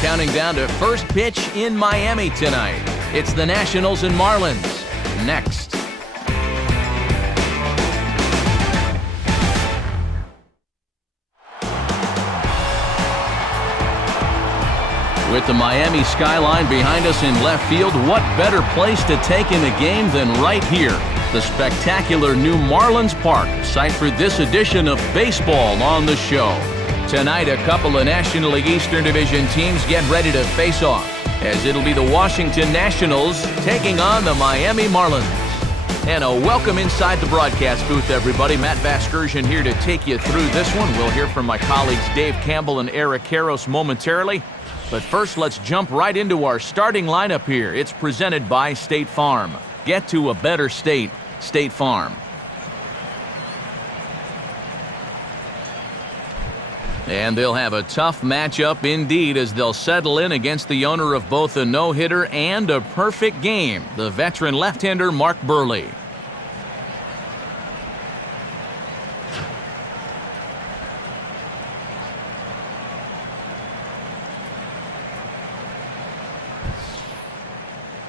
Counting down to first pitch in Miami tonight. It's the Nationals and Marlins. Next. With the Miami skyline behind us in left field, what better place to take in a game than right here? The spectacular new Marlins Park, site for this edition of Baseball on the Show. Tonight, a couple of National League Eastern Division teams get ready to face off, as it'll be the Washington Nationals taking on the Miami Marlins. And a welcome inside the broadcast booth, everybody. Matt Vasgersian here to take you through this one. We'll hear from my colleagues Dave Campbell and Eric Karros momentarily. But first, let's jump right into our starting lineup here. It's presented by State Farm. Get to a better state, State Farm. And they'll have a tough matchup indeed as they'll settle in against the owner of both a no-hitter and a perfect game, the veteran left-hander Mark Buehrle.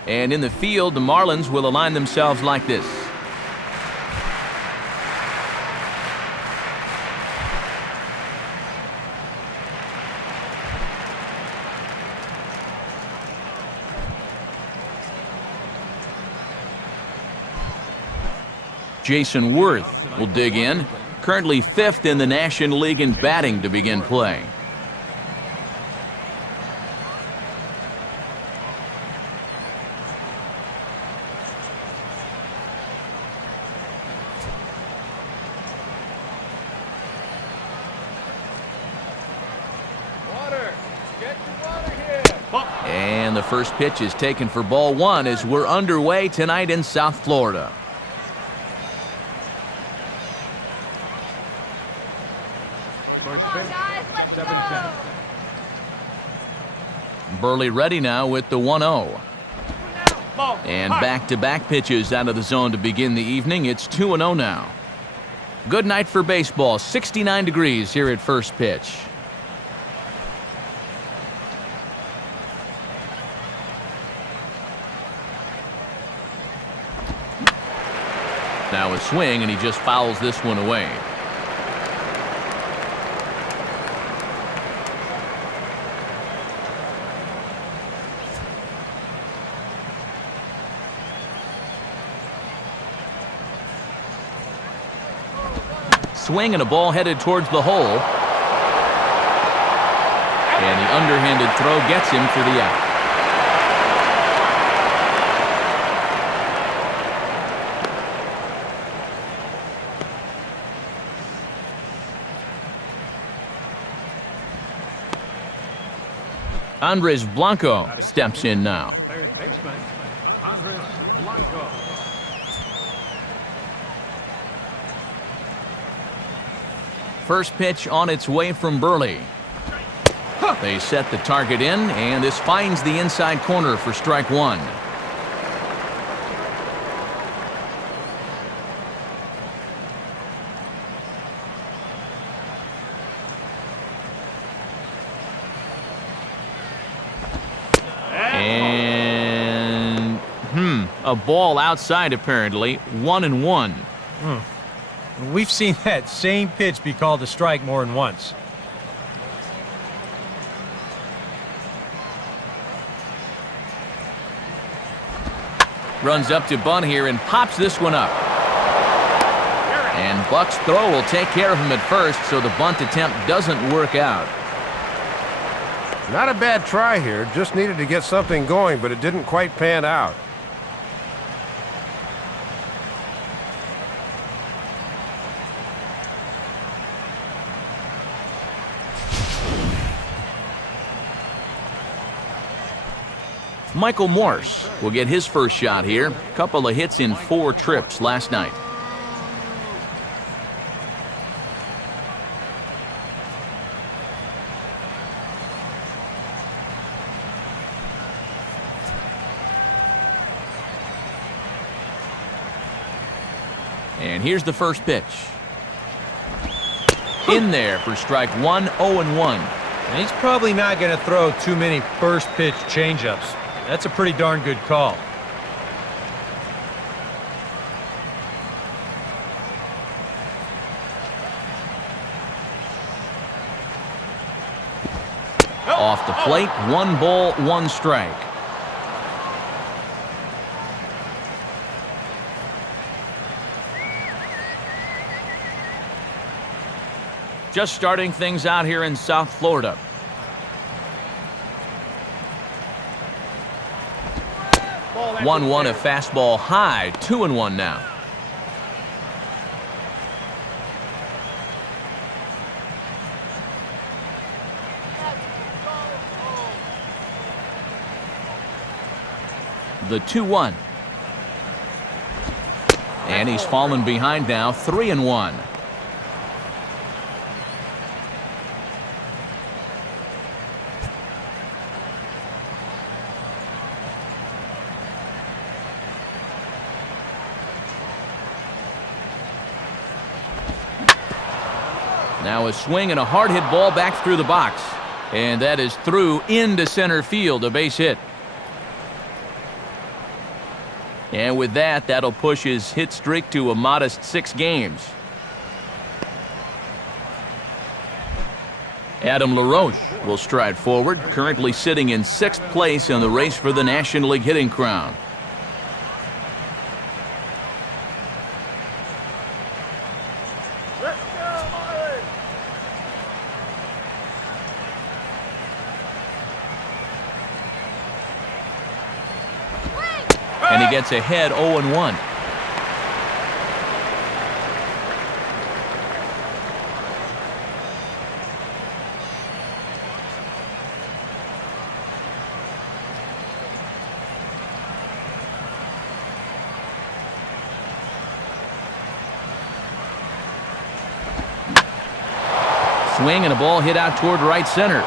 And in the field, the Marlins will align themselves like this. Jason Worth will dig in, currently 5th in the National League in batting to begin play. And the first pitch is taken for ball one as we're underway tonight in South Florida. First pitch, 7-10. Buehrle ready now with the 1-0. And back-to-back pitches out of the zone to begin the evening. It's 2-0 now. Good night for baseball. 69 degrees here at first pitch. Now a swing, and he just fouls this one away. Swing and a ball headed towards the hole. And the underhanded throw gets him for the out. Andres Blanco steps in now. Third baseman, Andres Blanco. First pitch on its way from Buehrle. They set the target in, and this finds the inside corner for strike one. And a ball outside apparently. 1-1. We've seen that same pitch be called a strike more than once. Runs up to bunt here and pops this one up. And Buck's throw will take care of him at first, so the bunt attempt doesn't work out. Not a bad try here, just needed to get something going, but it didn't quite pan out. Michael Morse will get his first shot here. Couple of hits in 4 trips last night. And here's the first pitch. In there for strike one, 0-1. And he's probably not going to throw too many first-pitch changeups. That's a pretty darn good call. Off the plate, 1 ball, 1 strike. Just starting things out here in South Florida. Ball 1-1, a fastball high, 2-1 now. The 2-1. And he's fallen behind now, 3-1. Now a swing and a hard hit ball back through the box. And that is through into center field, a base hit. And with that, that'll push his hit streak to a modest 6 games. Adam LaRoche will stride forward, currently sitting in 6th place in the race for the National League hitting crown. And he gets ahead 0-1. Swing and a ball hit out toward right center.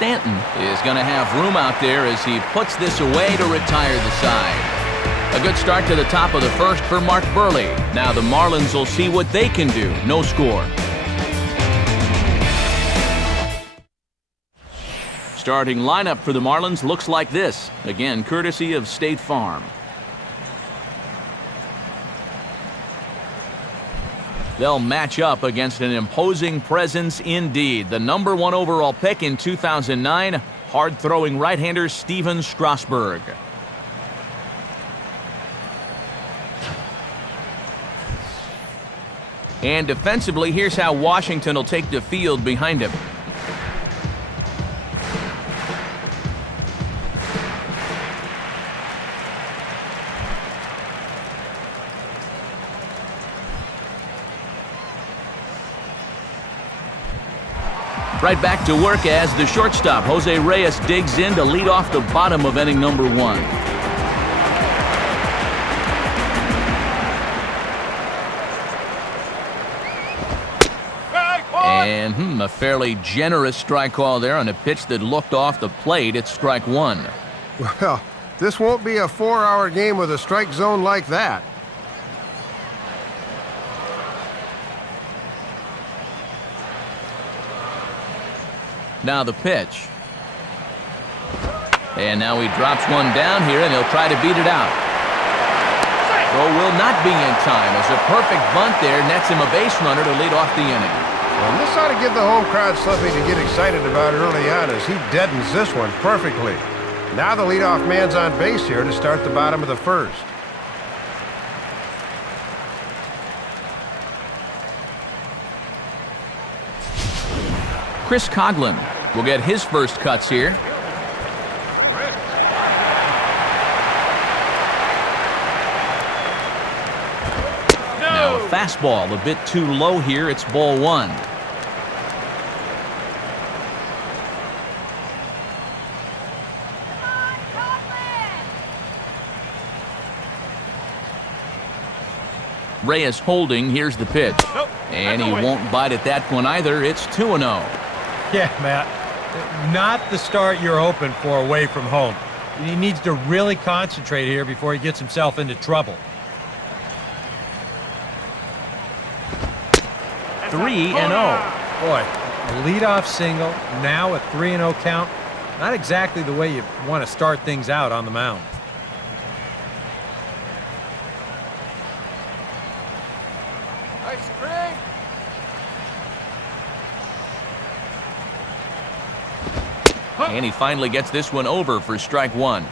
Stanton is going to have room out there as he puts this away to retire the side. A good start to the top of the first for Mark Burley. Now the Marlins will see what they can do. No score. Starting lineup for the Marlins looks like this. Again, courtesy of State Farm. They'll match up against an imposing presence indeed. The #1 overall pick in 2009, hard-throwing right-hander Steven Strasburg. And defensively, here's how Washington will take the field behind him. Right back to work as the shortstop, Jose Reyes, digs in to lead off the bottom of inning #1. And a fairly generous strike call there on a pitch that looked off the plate. It's strike 1. Well, this won't be a 4-hour game with a strike zone like that. Now the pitch. And now he drops one down here, and he'll try to beat it out. Throw will not be in time as a perfect bunt there nets him a base runner to lead off the inning. Well, this ought to give the home crowd something to get excited about early on as he deadens this one perfectly. Now the leadoff man's on base here to start the bottom of the first. Chris Coghlan will get his first cuts here. Now a fastball a bit too low here. It's ball 1. Reyes holding. Here's the pitch. And he won't bite at that one either. It's 2-0. Yeah, Matt. Not the start you're hoping for away from home. He needs to really concentrate here before he gets himself into trouble. 3-0. Boy, a leadoff single, now a 3-0 count. Not exactly the way you want to start things out on the mound. And he finally gets this one over for strike one.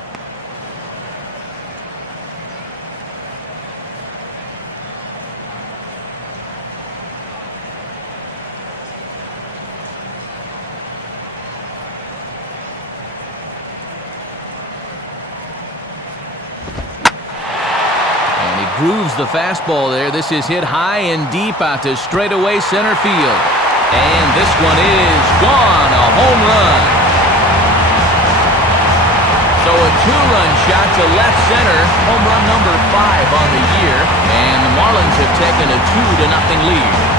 Grooves the fastball there. This is hit high and deep out to straightaway center field. And this one is gone, a home run. So a two-run shot to left center, home run number 5 on the year, and the Marlins have taken a 2-0 lead.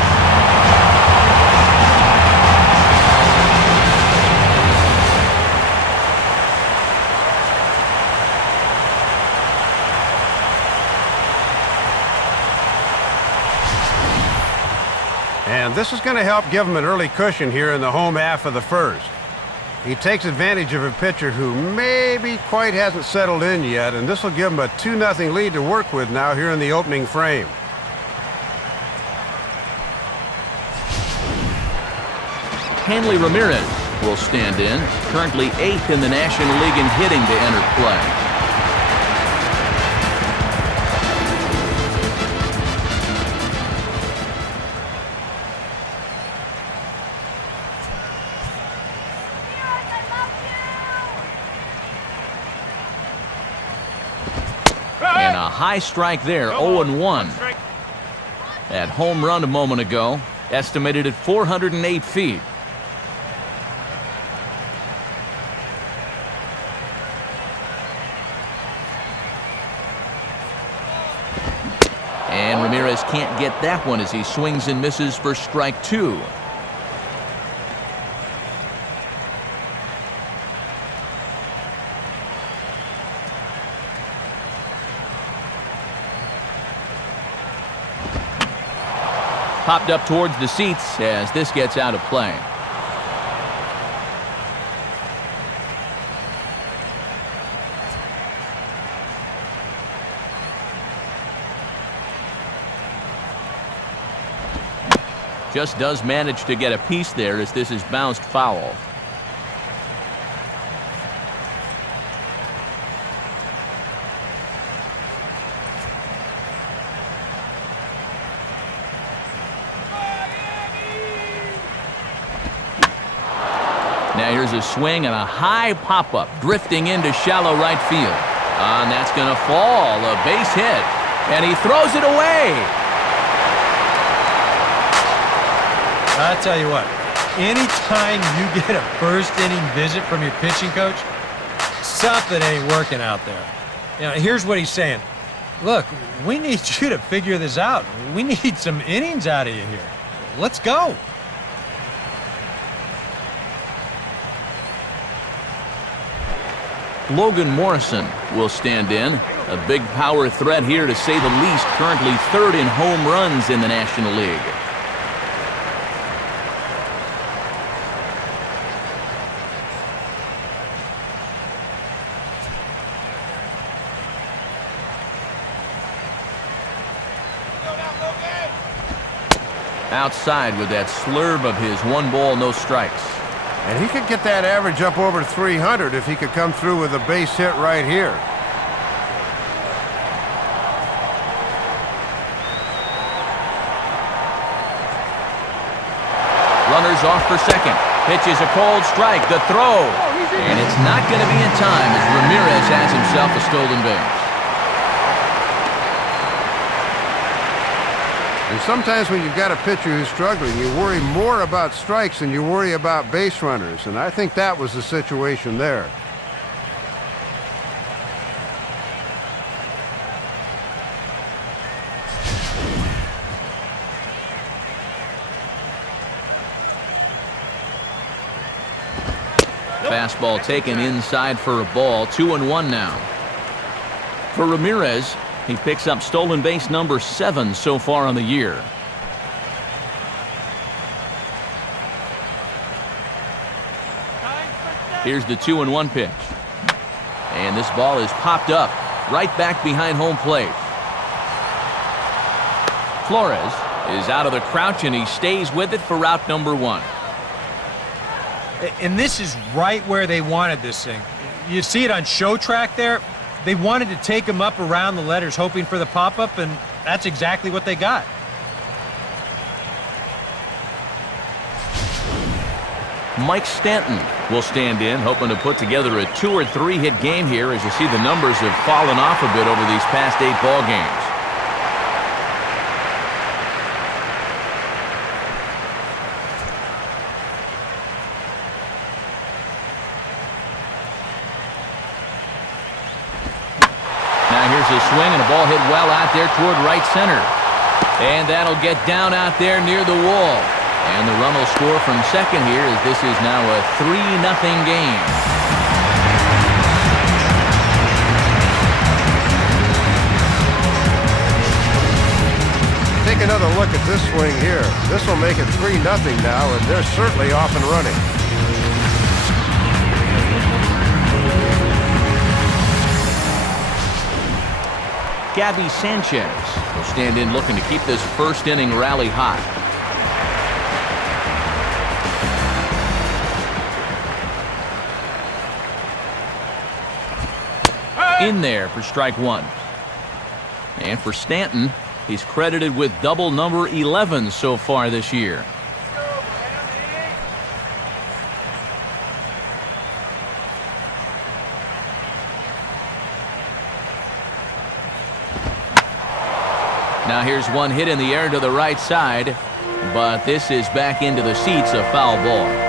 And this is going to help give him an early cushion here in the home half of the first. He takes advantage of a pitcher who maybe quite hasn't settled in yet, and this will give him a 2-0 lead to work with now here in the opening frame. Hanley Ramirez will stand in, currently 8th in the National League in hitting to enter play. And a high strike there, 0-1. That home run a moment ago, estimated at 408 feet. And Ramirez can't get that one as he swings and misses for strike 2. Popped up towards the seats as this gets out of play. Just does manage to get a piece there as this is bounced foul. Now here's a swing and a high pop-up, drifting into shallow right field. And that's going to fall, a base hit. And he throws it away. I tell you what, anytime you get a first inning visit from your pitching coach, something ain't working out there. You know, here's what he's saying. Look, we need you to figure this out. We need some innings out of you here. Let's go. Logan Morrison will stand in. A big power threat here to say the least, currently 3rd in home runs in the National League. Outside with that slurve of his 1 ball, no strikes. And he could get that average up over 300 if he could come through with a base hit right here. Runners off for second. Pitch is a cold strike. The throw. And it's not going to be in time as Ramirez has himself a stolen base. And sometimes when you've got a pitcher who's struggling, you worry more about strikes than you worry about base runners. And I think that was the situation there. Fastball taken inside for a ball. 2-1 now. For Ramirez, he picks up stolen base number 7 so far on the year. Here's the 2-1 pitch. And this ball is popped up right back behind home plate. Flores is out of the crouch, and he stays with it for out number 1. And this is right where they wanted this thing. You see it on show track there. They wanted to take him up around the letters, hoping for the pop-up, and that's exactly what they got. Mike Stanton will stand in, hoping to put together a 2 or 3 hit game here, as you see the numbers have fallen off a bit over these past 8 ball games. Now here's a swing, and a ball hit well out there toward right center. And that'll get down out there near the wall. And the run will score from second here, as this is now a 3-0 game. Take another look at this swing here. This will make it 3-0 now, and they're certainly off and running. Gabby Sanchez will stand in, looking to keep this first inning rally hot. In there for strike 1. And for Stanton, he's credited with double number 11 so far this year. Now here's one hit in the air to the right side, but this is back into the seats, a foul ball.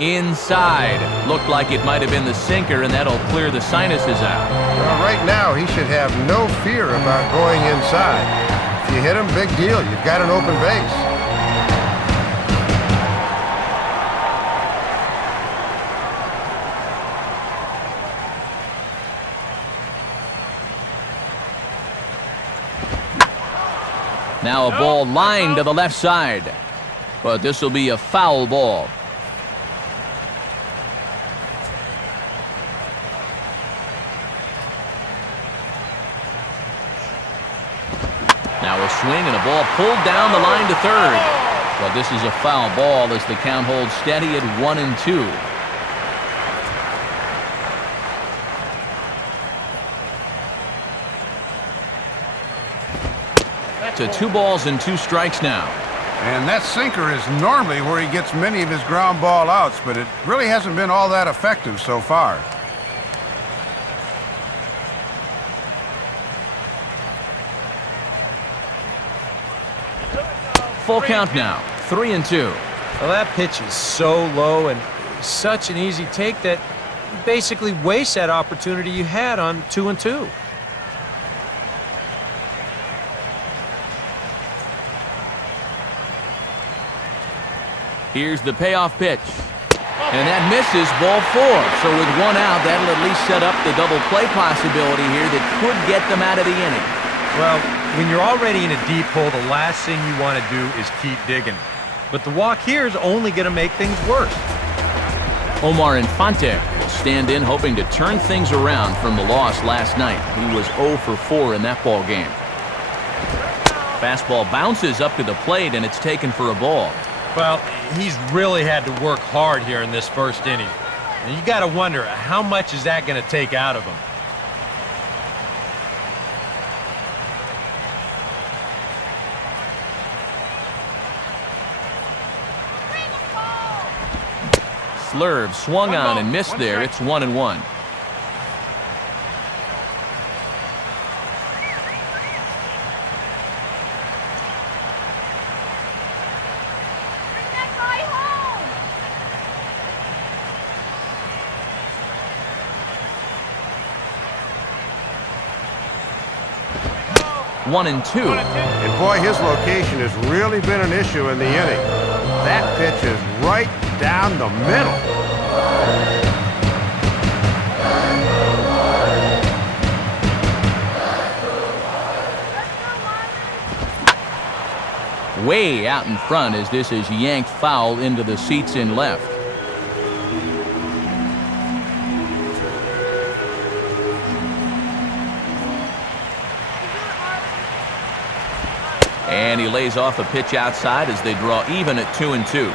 Inside. Looked like it might have been the sinker, and that'll clear the sinuses out. Well, right now, he should have no fear about going inside. If you hit him, big deal. You've got an open base. Now a ball lined to the left side, but this will be a foul ball. Now a swing and a ball pulled down the line to third. But this is a foul ball as the count holds steady at 1-2. To 2 balls and 2 strikes now. And that sinker is normally where he gets many of his ground ball outs, but it really hasn't been all that effective so far. Full count now, 3-2. Well, that pitch is so low and such an easy take that you basically waste that opportunity you had on 2-2. Here's the payoff pitch. And that misses, ball 4. So with 1 out, that'll at least set up the double play possibility here that could get them out of the inning. Well, when you're already in a deep hole, the last thing you want to do is keep digging. But the walk here is only going to make things worse. Omar Infante will stand in, hoping to turn things around from the loss last night. He was 0 for 4 in that ball game. Fastball bounces up to the plate, and it's taken for a ball. Well, he's really had to work hard here in this first inning. And you got to wonder, how much is that going to take out of him? Slurve swung on and missed there. It's 1-1. One and 2. And boy, his location has really been an issue in the inning. That pitch is right down the middle. way out in front as this is yanked foul into the seats in left. And he lays off a pitch outside as they draw even at 2-2.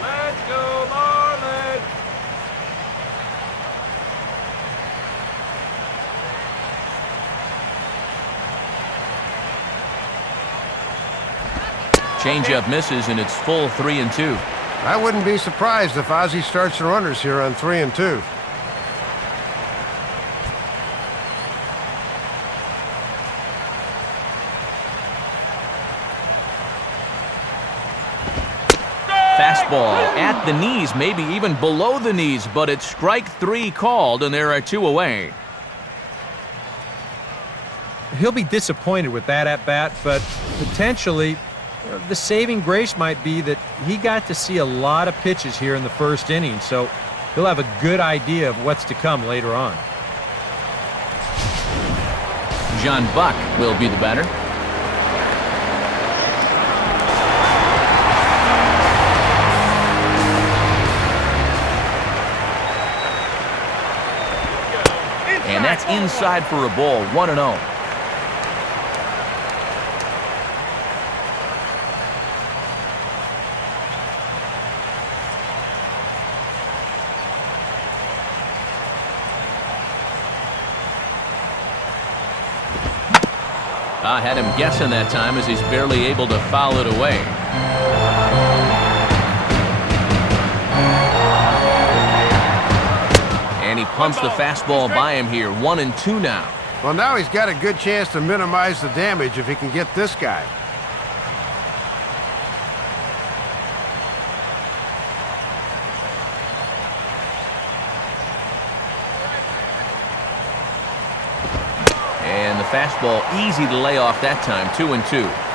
Let's go, Marlins! Changeup misses, and it's full 3-2. I wouldn't be surprised if Ozzie starts the runners here on 3-2. Fastball at the knees, maybe even below the knees, but it's strike 3 called, and there are 2 away. He'll be disappointed with that at-bat, but potentially the saving grace might be that he got to see a lot of pitches here in the first inning, so he'll have a good idea of what's to come later on. John Buck will be the batter. And that's inside for a ball, 1-0. I had him guessing that time as he's barely able to foul it away. And he pumps the fastball by him here, 1-2 now. Well, now he's got a good chance to minimize the damage if he can get this guy. And the fastball easy to lay off that time, 2-2.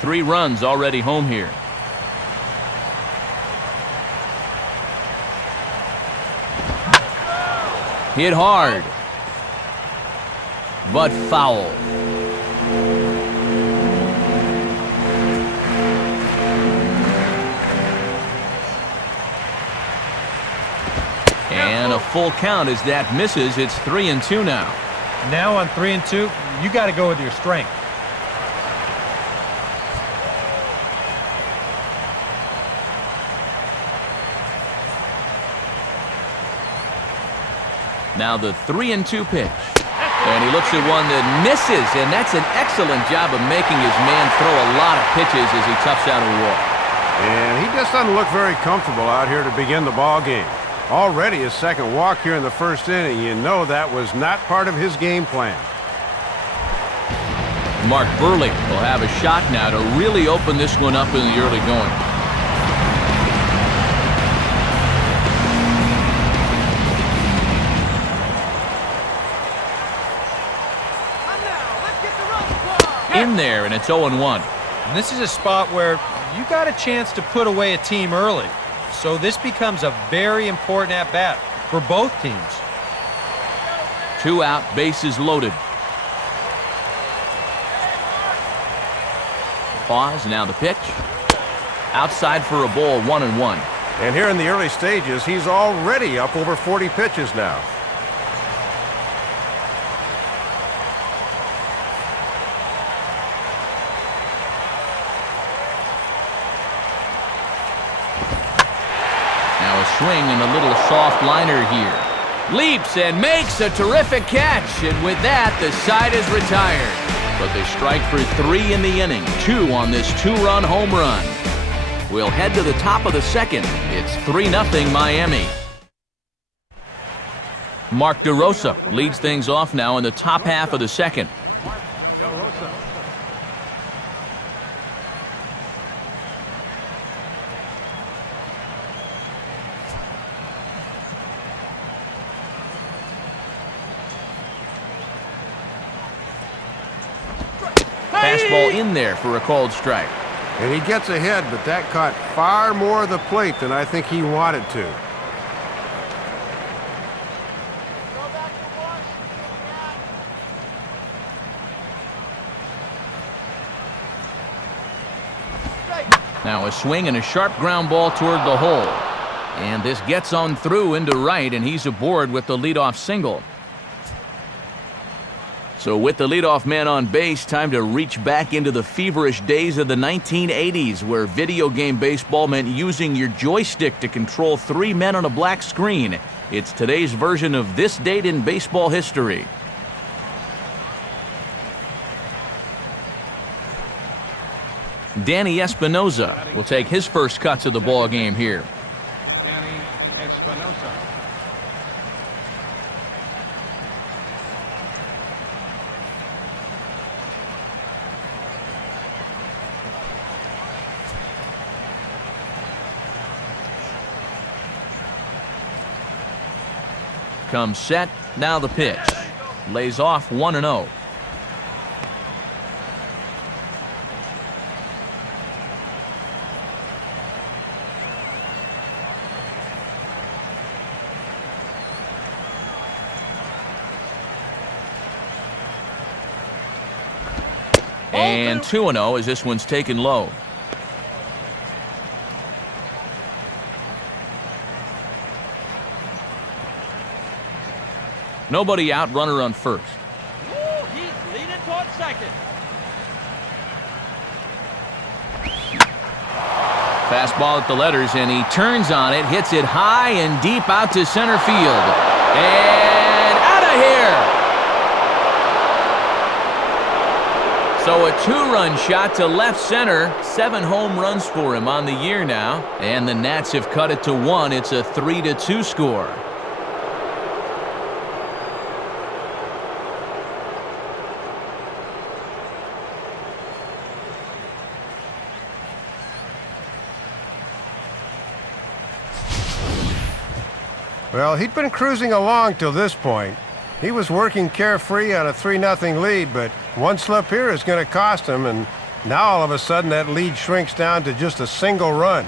Three runs already home here. Hit hard, but foul. And a full count as that misses. It's 3-2 now. Now on 3-2, you got to go with your strength. Now the 3-2 pitch. And he looks at one that misses, and that's an excellent job of making his man throw a lot of pitches as he toughs out a walk. And he just doesn't look very comfortable out here to begin the ball game. Already his second walk here in the first inning. You know that was not part of his game plan. Mark Burley will have a shot now to really open this one up in the early going. In there, and it's 0-1. And this is a spot where you got a chance to put away a team early. So this becomes a very important at-bat for both teams. 2 out, bases loaded. Pause, now the pitch. Outside for a ball, 1-1. And here in the early stages, he's already up over 40 pitches now. Now a swing and a little soft liner here. Leaps and makes a terrific catch, and with that, the side is retired. But they strike for 3 in the inning, 2 on this 2-run home run. We'll head to the top of the second. It's 3-0 Miami. Mark DeRosa leads things off now in the top half of the second. Fastball in there for a called strike. And he gets ahead, but that caught far more of the plate than I think he wanted to. Now a swing and a sharp ground ball toward the hole. And this gets on through into right, and he's aboard with the leadoff single. So with the leadoff man on base, time to reach back into the feverish days of the 1980s, where video game baseball meant using your joystick to control 3 men on a black screen. It's today's version of this date in baseball history. Danny Espinosa will take his first cuts of the ball game here. Danny Espinosa. Comes set, now the pitch. Lays off 1-0. And 2-0 as this one's taken low. Nobody out, runner on first. He's leaning towards second. Fastball at the letters, and he turns on it, hits it high and deep out to center field. And out of here! So a 2-run shot to left center. 7 home runs for him on the year now. And the Nats have cut it to 1. It's a 3-2 score. Well, he'd been cruising along till this point. He was working carefree on a 3-0 lead, but one slip here is going to cost him, and now all of a sudden that lead shrinks down to just a single run.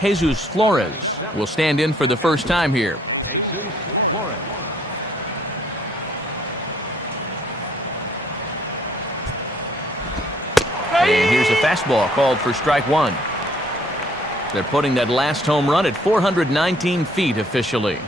Jesus Flores will stand in for the first time here. Jesus Flores. And here's a fastball called for strike 1. They're putting that last home run at 419 feet officially.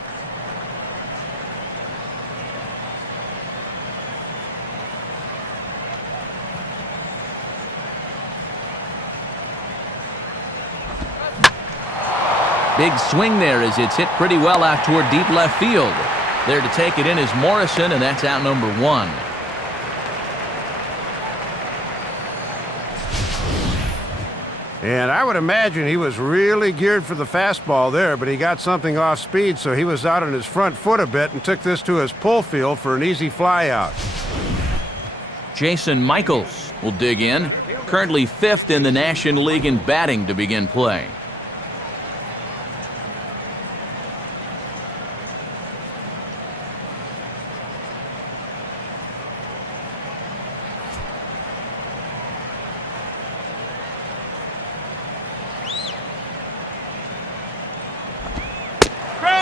Big swing there as it's hit pretty well out toward deep left field. There to take it in is Morrison, and that's out number 1. And I would imagine he was really geared for the fastball there, but he got something off speed, so he was out on his front foot a bit and took this to his pull field for an easy fly out. Jason Michaels will dig in, currently 5th in the National League in batting to begin play.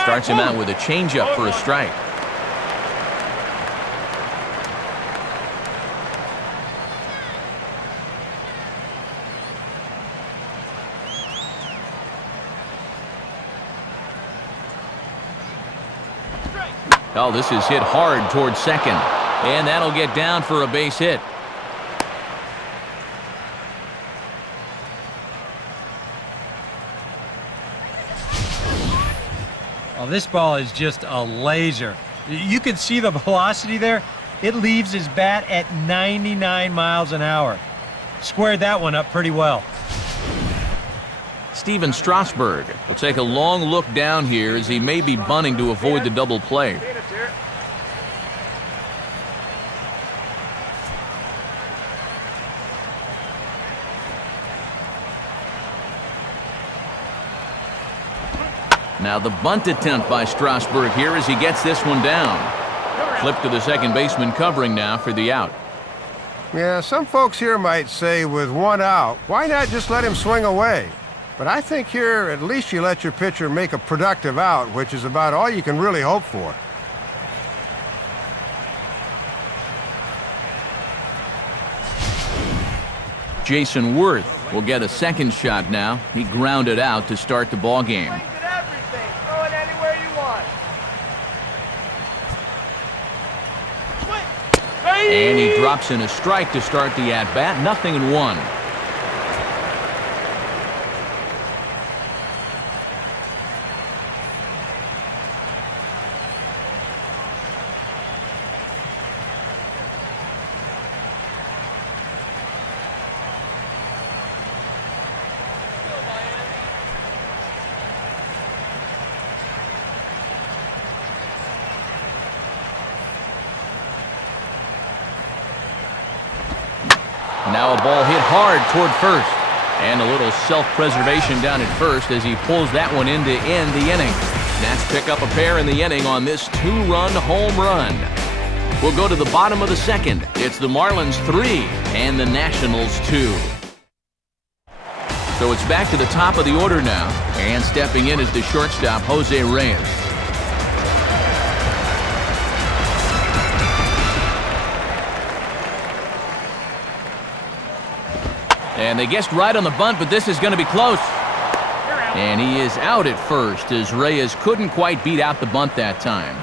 Starts him out with a changeup for a strike. Oh, this is hit hard towards second. And that'll get down for a base hit. Oh, this ball is just a laser. You can see the velocity there. It leaves his bat at 99 miles an hour. Squared that one up pretty well. Steven Strasburg will take a long look down here as he may be bunting to avoid the double play. Now the bunt attempt by Strasburg here as he gets this one down. Flip to the second baseman covering now for the out. Yeah, some folks here might say with one out, why not just let him swing away? But I think here, at least you let your pitcher make a productive out, which is about all you can really hope for. Jason Worth will get a second shot now. He grounded out to start the ball game. Throw it anywhere you want. And he drops in a strike to start the at-bat. 0-1. Now a ball hit hard toward first. And a little self-preservation down at first as he pulls that one in to end the inning. Nats pick up a pair in the inning on this two-run home run. We'll go to the bottom of the second. It's the Marlins 3 and the Nationals 2. So it's back to the top of the order now. And stepping in is the shortstop, Jose Reyes. And they guessed right on the bunt, but this is going to be close. And he is out at first as Reyes couldn't quite beat out the bunt that time.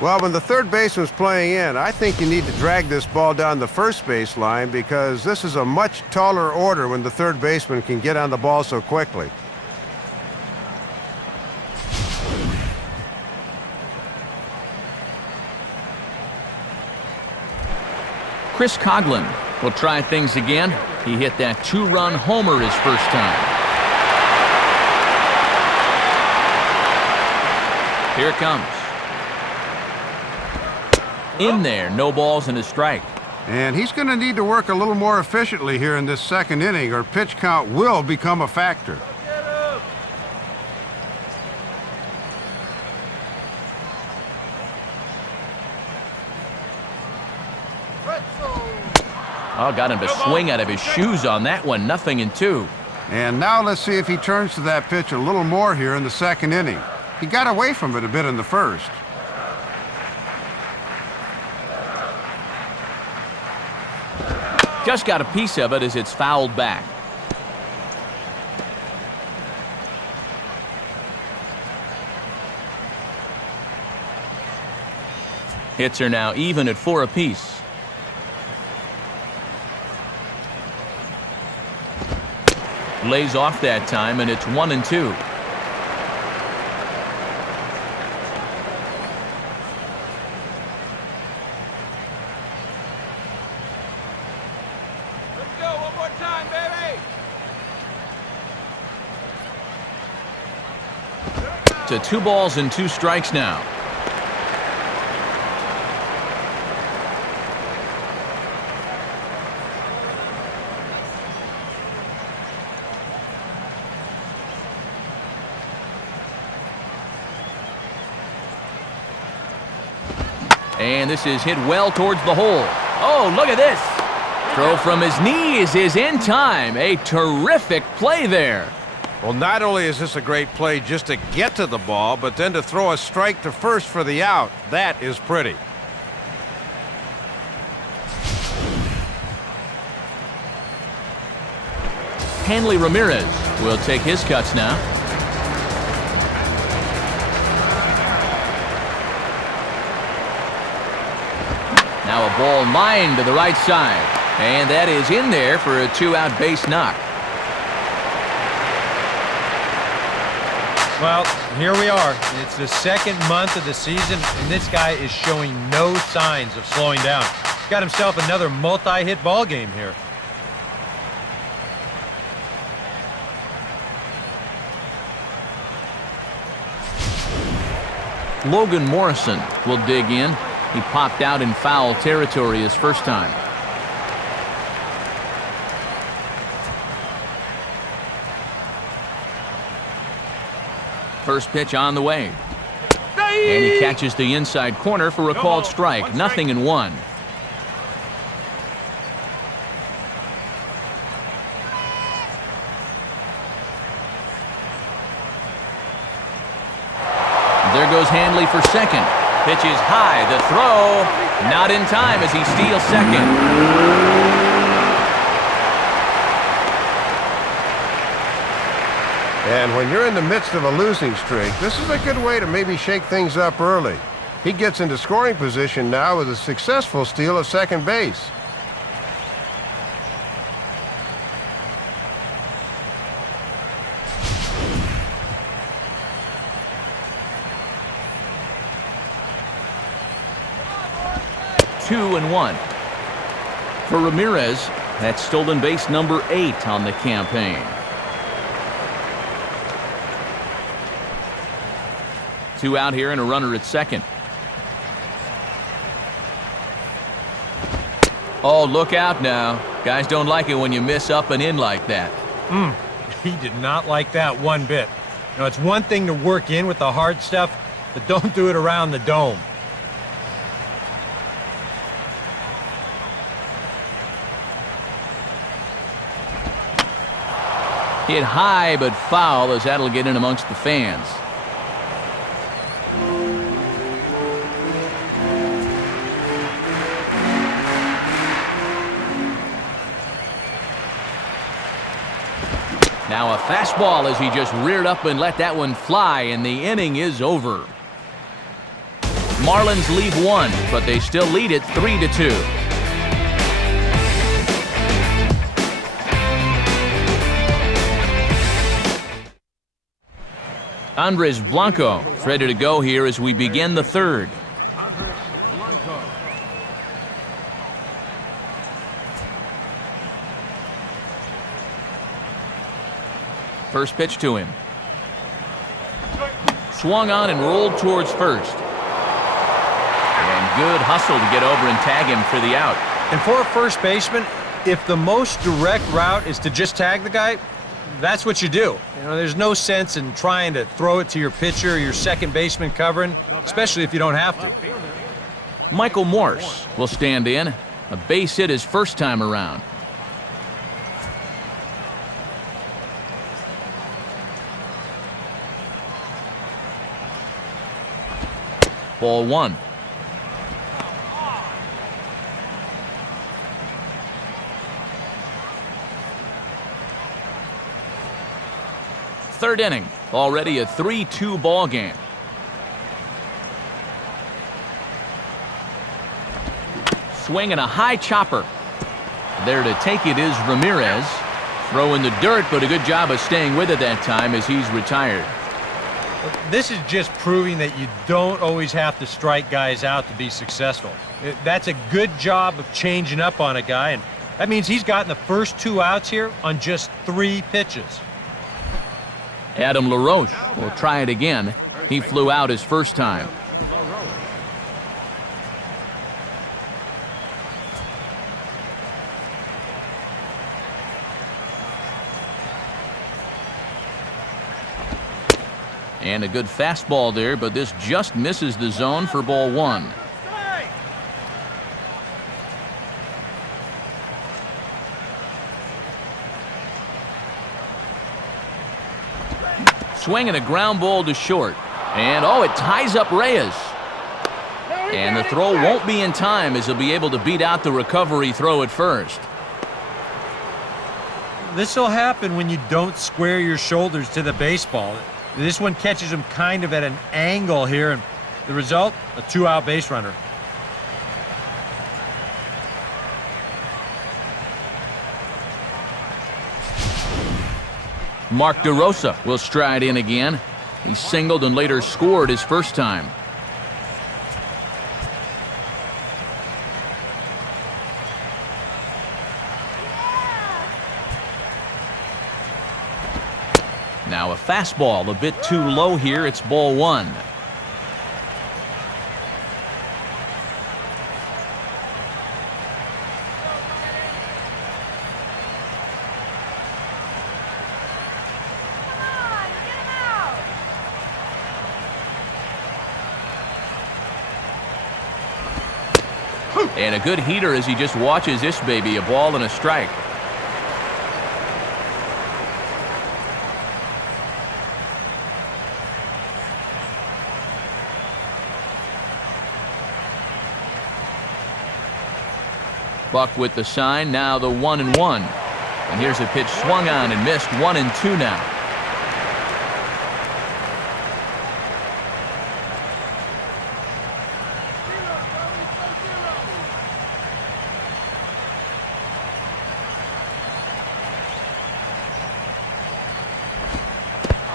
Well, when the third baseman's playing in, I think you need to drag this ball down the first base line because this is a much taller order when the third baseman can get on the ball so quickly. Chris Coghlan will try things again. He hit that two-run homer his first time. Here it comes. In there, no balls and a strike. And he's going to need to work a little more efficiently here in this second inning or pitch count will become a factor. Oh, got him to swing out of his shoes on that one. 0-2. And now let's see if he turns to that pitch a little more here in the second inning. He got away from it a bit in the first. Just got a piece of it as it's fouled back. Hits are now even at 4 apiece. Lays off that time, and it's 1-2. Let's go one more time, baby. To 2 balls and 2 strikes now. And this is hit well towards the hole. Oh, look at this. Throw from his knees is in time. A terrific play there. Well, not only is this a great play just to get to the ball, but then to throw a strike to first for the out. That is pretty. Hanley Ramirez will take his cuts now. Now a ball lined to the right side. And that is in there for a 2-out base knock. Well, here we are. It's the second month of the season, and this guy is showing no signs of slowing down. He's got himself another multi-hit ball game here. Logan Morrison will dig in. He popped out in foul territory his first time. First pitch on the way. And he catches the inside corner for a called strike. 0-1. There goes Hanley for second. Pitch is high. The throw not in time as he steals second. And when you're in the midst of a losing streak, this is a good way to maybe shake things up early. He gets into scoring position now with a successful steal of second base. Two and one. For Ramirez, that's stolen base number 8 on the campaign. Two out here and a runner at second. Oh, look out now. Guys don't like it when you miss up and in like that. He did not like that one bit. You know, it's one thing to work in with the hard stuff, but don't do it around the dome. Hit high but foul as that'll get in amongst the fans. Now a fastball as he just reared up and let that one fly, and the inning is over. Marlins leave one, but they still lead it 3-2. Andres Blanco is ready to go here as we begin the third. First pitch to him. Swung on and rolled towards first. And good hustle to get over and tag him for the out. And for a first baseman, if the most direct route is to just tag the guy, that's what you do. You know, there's no sense in trying to throw it to your pitcher or your second baseman covering, especially if you don't have to. Michael Morse will stand in. A base hit his first time around. Ball one. Third inning, already a 3-2 ball game. Swinging a high chopper. There to take it is Ramirez. Throw in the dirt, but a good job of staying with it that time as he's retired. This is just proving that you don't always have to strike guys out to be successful. That's a good job of changing up on a guy, and that means he's gotten the first 2 outs here on just 3 pitches. Adam LaRoche will try it again. He flew out his first time. And a good fastball there, but this just misses the zone for ball one. Swinging a ground ball to short. And, oh, it ties up Reyes. And the throw won't be in time as he'll be able to beat out the recovery throw at first. This will happen when you don't square your shoulders to the baseball. This one catches him kind of at an angle here, and the result, a 2-out base runner. Mark DeRosa will stride in again. He singled and later scored his first time. Now a fastball a bit too low here. It's ball one. And a good heater as he just watches this baby, a ball and a strike. Buck with the sign, now the 1-1. And here's a pitch swung on and missed, 1-2 now.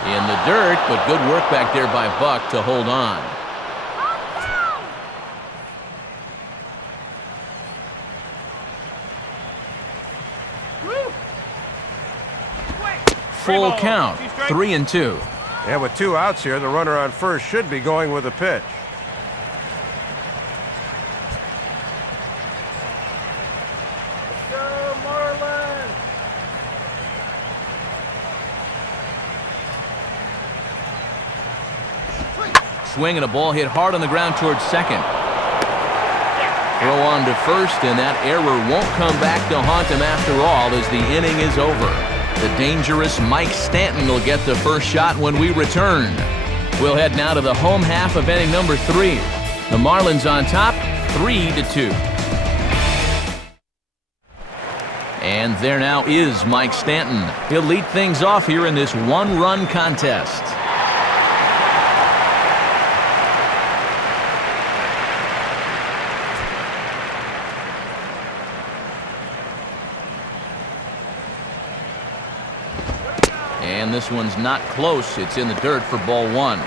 In the dirt, but good work back there by Buck to hold on. Full count, 3-2. And with 2 outs here, the runner on first should be going with a pitch. Let's go, Marlins! Swing and a ball hit hard on the ground towards second. Throw on to first, and that error won't come back to haunt him after all as the inning is over. The dangerous Mike Stanton will get the first shot when we return. We'll head now to the home half of inning number 3. The Marlins on top, 3-2. And there now is Mike Stanton. He'll lead things off here in this one-run contest. And this one's not close. It's in the dirt for ball 1.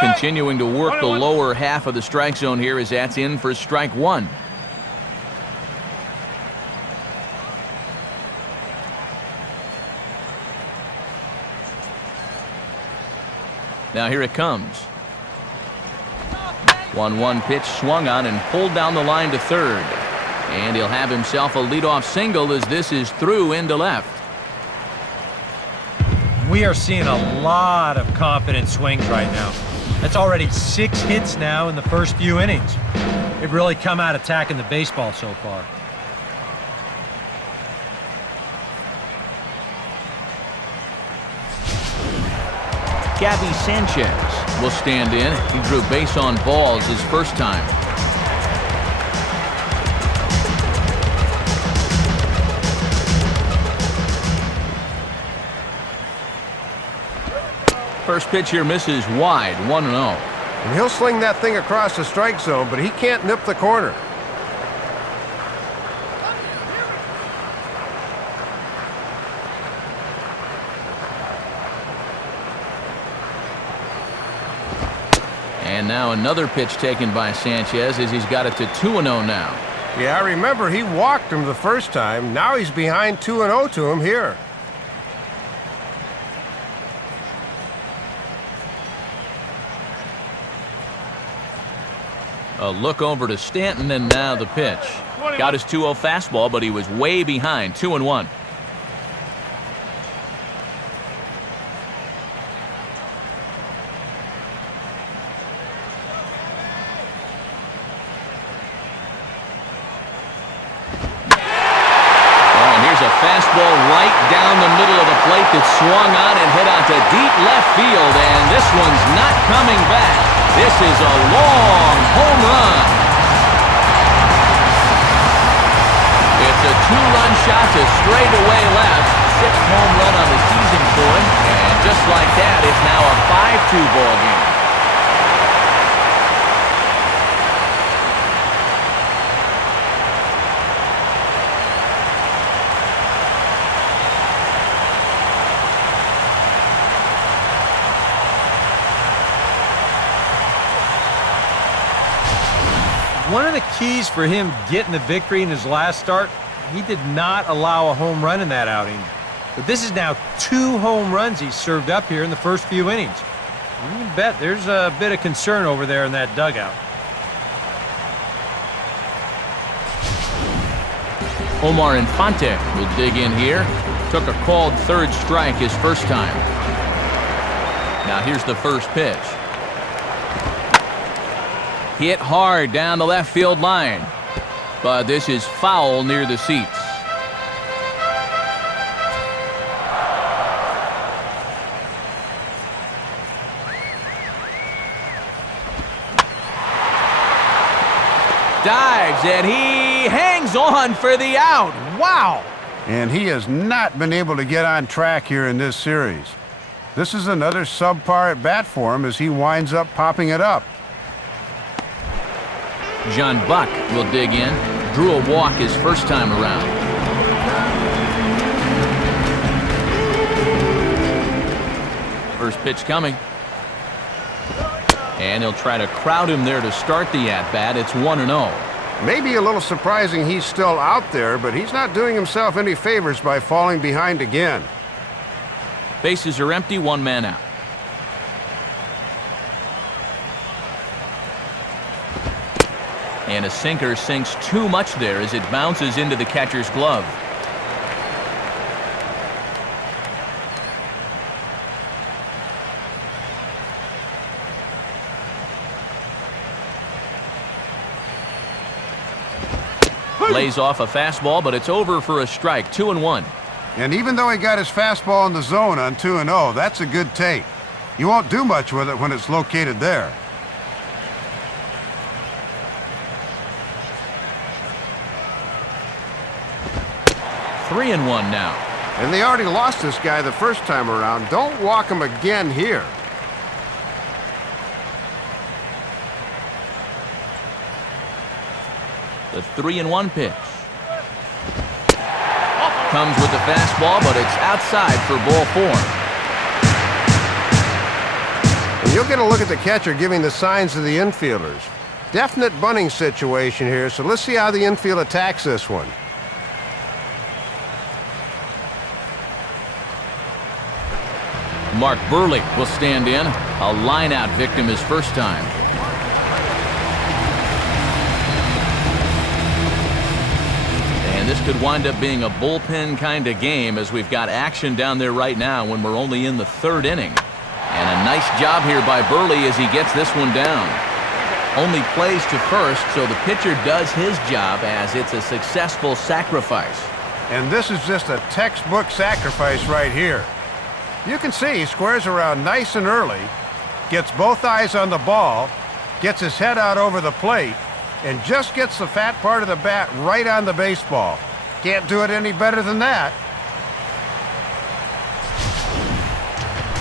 Continuing to work the lower half of the strike zone here as that's in for strike 1. Now here it comes. 1-1 pitch swung on and pulled down the line to third. And he'll have himself a leadoff single as this is through into left. We are seeing a lot of confident swings right now. That's already 6 hits now in the first few innings. They've really come out attacking the baseball so far. Gabby Sanchez will stand in. He drew base on balls his first time. First pitch here misses wide, 1-0. And he'll sling that thing across the strike zone, but he can't nip the corner. And now another pitch taken by Sanchez as he's got it to 2-0 now. Yeah, I remember he walked him the first time. Now he's behind 2-0 to him here. A look over to Stanton, and now the pitch. Got his 2-0 fastball, but he was way behind, 2-1. Fastball right down the middle of the plate that swung on and hit out to deep left field, and this one's not coming back. This is a long home run. It's a 2-run shot to straightaway left. 6th home run on the season for him, and just like that, it's now a 5-2 ball game. One of the keys for him getting the victory in his last start, he did not allow a home run in that outing. But this is now 2 home runs he's served up here in the first few innings. You can bet there's a bit of concern over there in that dugout. Omar Infante will dig in here. Took a called third strike his first time. Now here's the first pitch. Hit hard down the left field line. But this is foul near the seats. Dives, and he hangs on for the out. Wow! And he has not been able to get on track here in this series. This is another subpar at bat for him as he winds up popping it up. John Buck will dig in. Drew a walk his first time around. First pitch coming. And he'll try to crowd him there to start the at-bat. It's 1-0. Maybe a little surprising he's still out there, but he's not doing himself any favors by falling behind again. Bases are empty, one man out. And a sinker sinks too much there as it bounces into the catcher's glove. Lays off a fastball, but it's over for a strike. 2-1. And even though he got his fastball in the zone on 2-0, that's a good take. You won't do much with it when it's located there. Three and one now. And they already lost this guy the first time around. Don't walk him again here. The 3-1 pitch. Comes with the fastball, but it's outside for ball four. And you'll get a look at the catcher giving the signs to the infielders. Definite bunting situation here, so let's see how the infield attacks this one. Mark Burley will stand in. A line-out victim his first time. And this could wind up being a bullpen kind of game as we've got action down there right now when we're only in the third inning. And a nice job here by Burley as he gets this one down. Only plays to first, so the pitcher does his job as it's a successful sacrifice. And this is just a textbook sacrifice right here. You can see he squares around nice and early, gets both eyes on the ball, gets his head out over the plate, and just gets the fat part of the bat right on the baseball. Can't do it any better than that.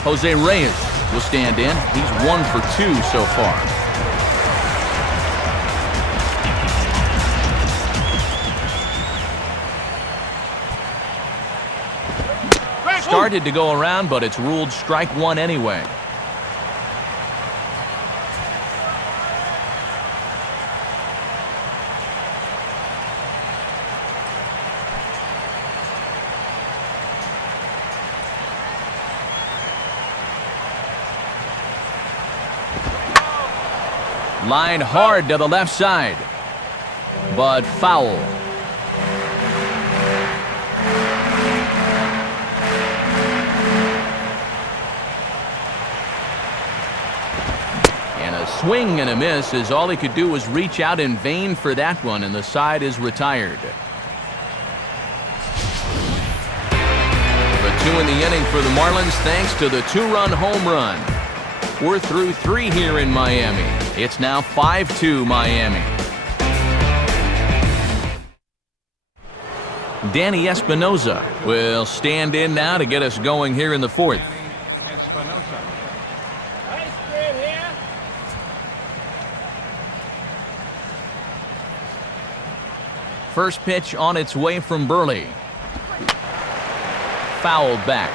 Jose Reyes will stand in. He's 1 for 2 so far. Started to go around, but it's ruled strike one anyway. Line hard to the left side, but foul. And a swing and a miss as all he could do was reach out in vain for that one, and the side is retired. The 2 in the inning for the Marlins thanks to the 2-run home run. We're through 3 here in Miami. It's now 5-2 Miami. Danny Espinosa will stand in now to get us going here in the 4th. First pitch on its way from Burley. Fouled back.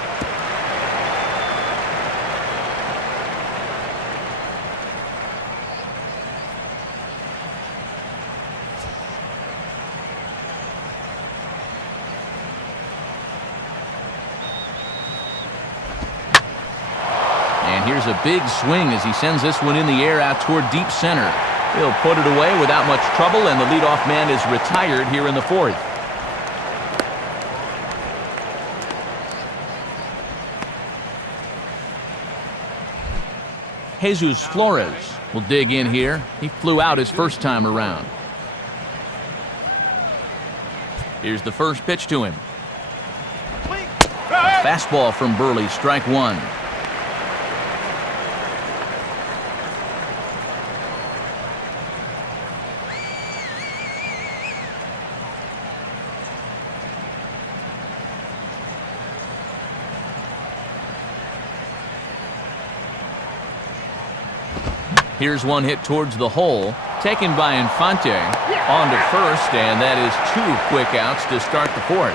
Here's a big swing as he sends this one in the air out toward deep center. He'll put it away without much trouble, and the leadoff man is retired here in the 4th. Jesus Flores will dig in here. He flew out his first time around. Here's the first pitch to him. Fastball from Burley, strike one. Here's one hit towards the hole, taken by Infante, on to first, and that is 2 quick outs to start the fourth.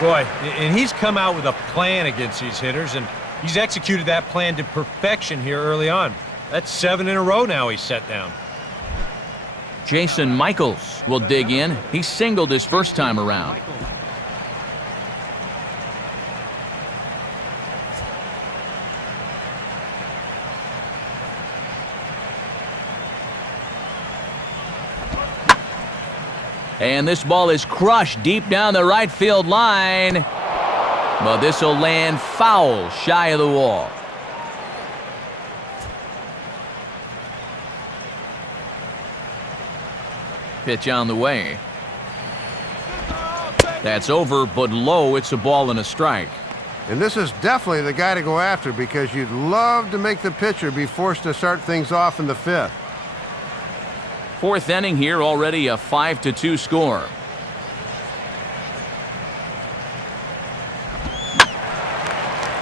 Boy, and he's come out with a plan against these hitters, and he's executed that plan to perfection here early on. That's 7 in a row now he's set down. Jason Michaels will dig in. He singled his first time around. And this ball is crushed deep down the right field line. But this will land foul shy of the wall. Pitch on the way. That's over, but low. It's a ball and a strike. And this is definitely the guy to go after because you'd love to make the pitcher be forced to start things off in the 5th. Fourth inning here, already a 5-2 score.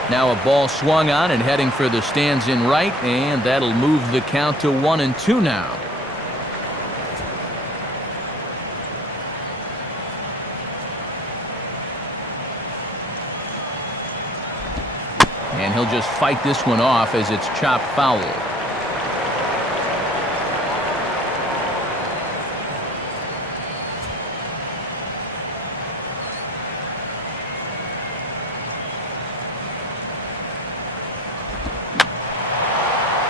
Now a ball swung on and heading for the stands in right, and that'll move the count to 1-2 now. And he'll just fight this one off as it's chopped foul.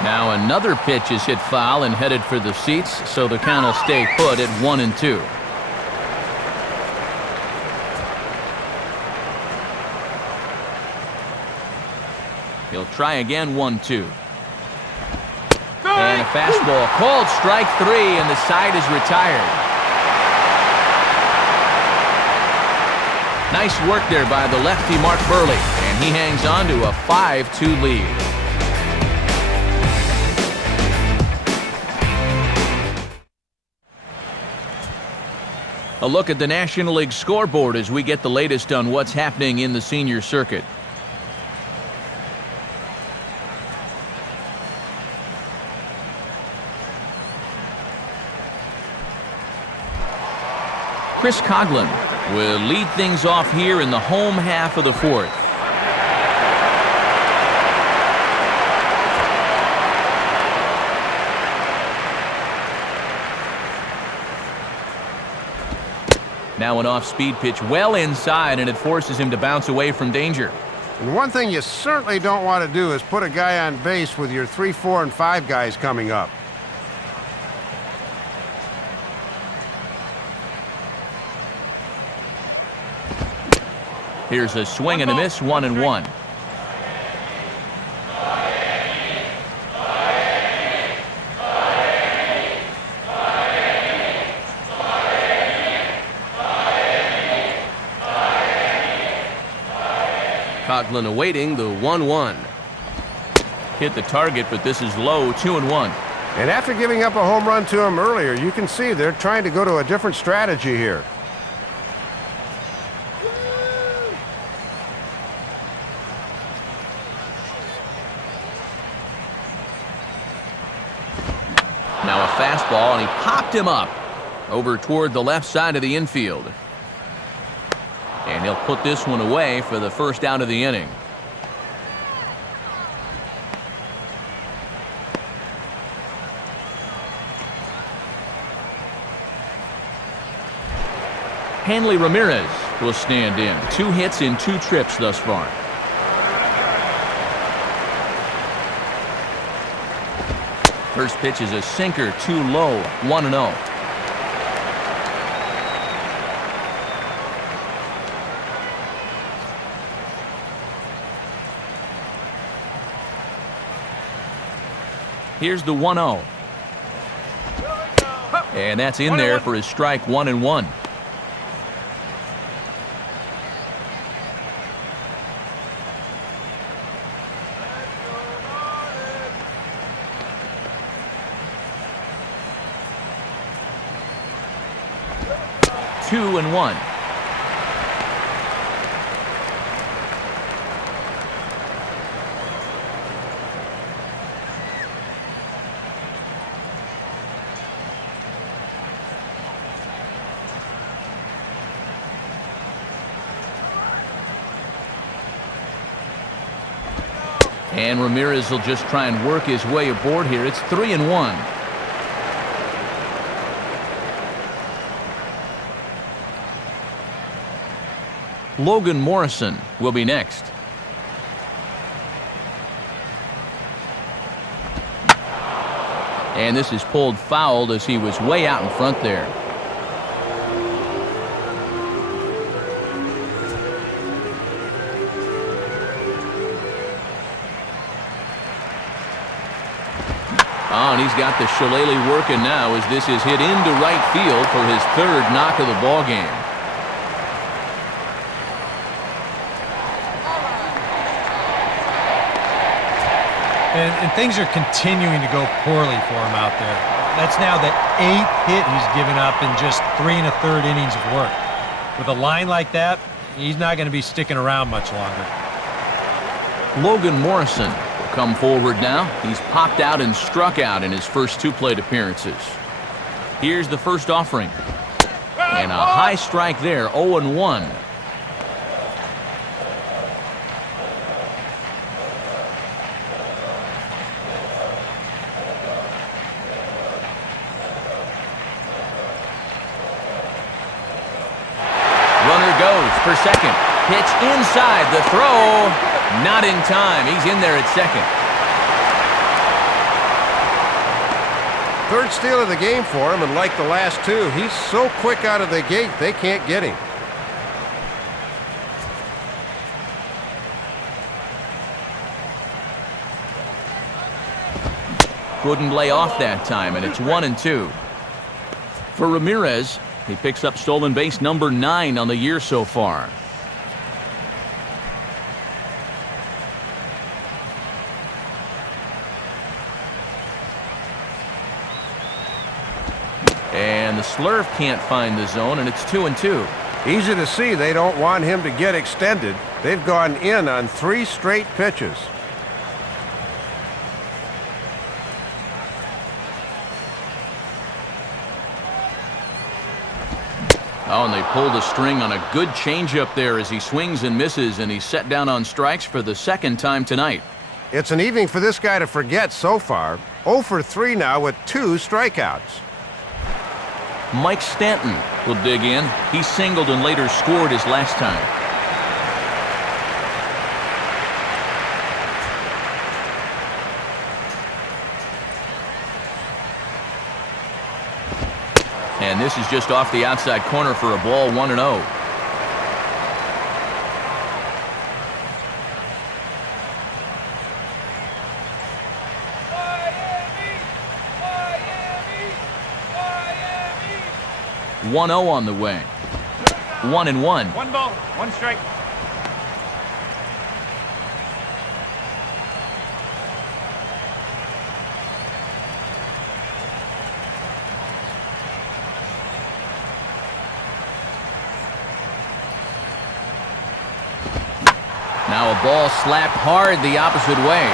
Now another pitch is hit foul and headed for the seats, so the count will stay put at 1-2. He'll try again, 1-2. And a fastball called strike 3, and the side is retired. Nice work there by the lefty Mark Burley, and he hangs on to a 5-2 lead. A look at the National League scoreboard as we get the latest on what's happening in the senior circuit. Chris Coughlin will lead things off here in the home half of the fourth. Now an off-speed pitch well inside, and it forces him to bounce away from danger. And one thing you certainly don't want to do is put a guy on base with your 3, 4, and 5 guys coming up. Here's a swing and a miss, 1-1. Coughlin awaiting the 1-1. Hit the target, but this is low, 2-1. And after giving up a home run to him earlier, you can see they're trying to go to a different strategy here. Now a fastball, and he popped him up over toward the left side of the infield. And he'll put this one away for the first out of the inning. Hanley Ramirez will stand in. 2 hits in 2 trips thus far. First pitch is a sinker, too low, 1-0. Here's the 1-0. And that's in there for his strike 1-1. Two and one. And Ramirez will just try and work his way aboard here. It's 3-1. Logan Morrison will be next. And this is pulled fouled as he was way out in front there. Oh, and he's got the shillelagh working now as this is hit into right field for his third knock of the ball game. And things are continuing to go poorly for him out there. That's now the 8th hit he's given up in just 3 1/3 innings of work. With a line like that, he's not going to be sticking around much longer. Logan Morrison will come forward now. He's popped out and struck out in his first 2 plate appearances. Here's the first offering. And a high strike there, 0-1. For second. Pitch inside. The throw. Not in time. He's in there at second. Third steal of the game for him, and like the last 2, he's so quick out of the gate, they can't get him. Couldn't lay off that time, and it's 1-2. For Ramirez, he picks up stolen base number 9 on the year so far. And the slurve can't find the zone, and it's 2-2. Easy to see they don't want him to get extended. They've gone in on 3 straight pitches. Oh, and they pulled a string on a good changeup there as he swings and misses, and he's set down on strikes for the second time tonight. It's an evening for this guy to forget so far. 0 for 3 now with 2 strikeouts. Mike Stanton will dig in. He singled and later scored his last time. And this is just off the outside corner for a ball, 1-0. Miami! 1-0 on the way. 1-1. 1 ball, 1 strike. Now a ball slapped hard the opposite way.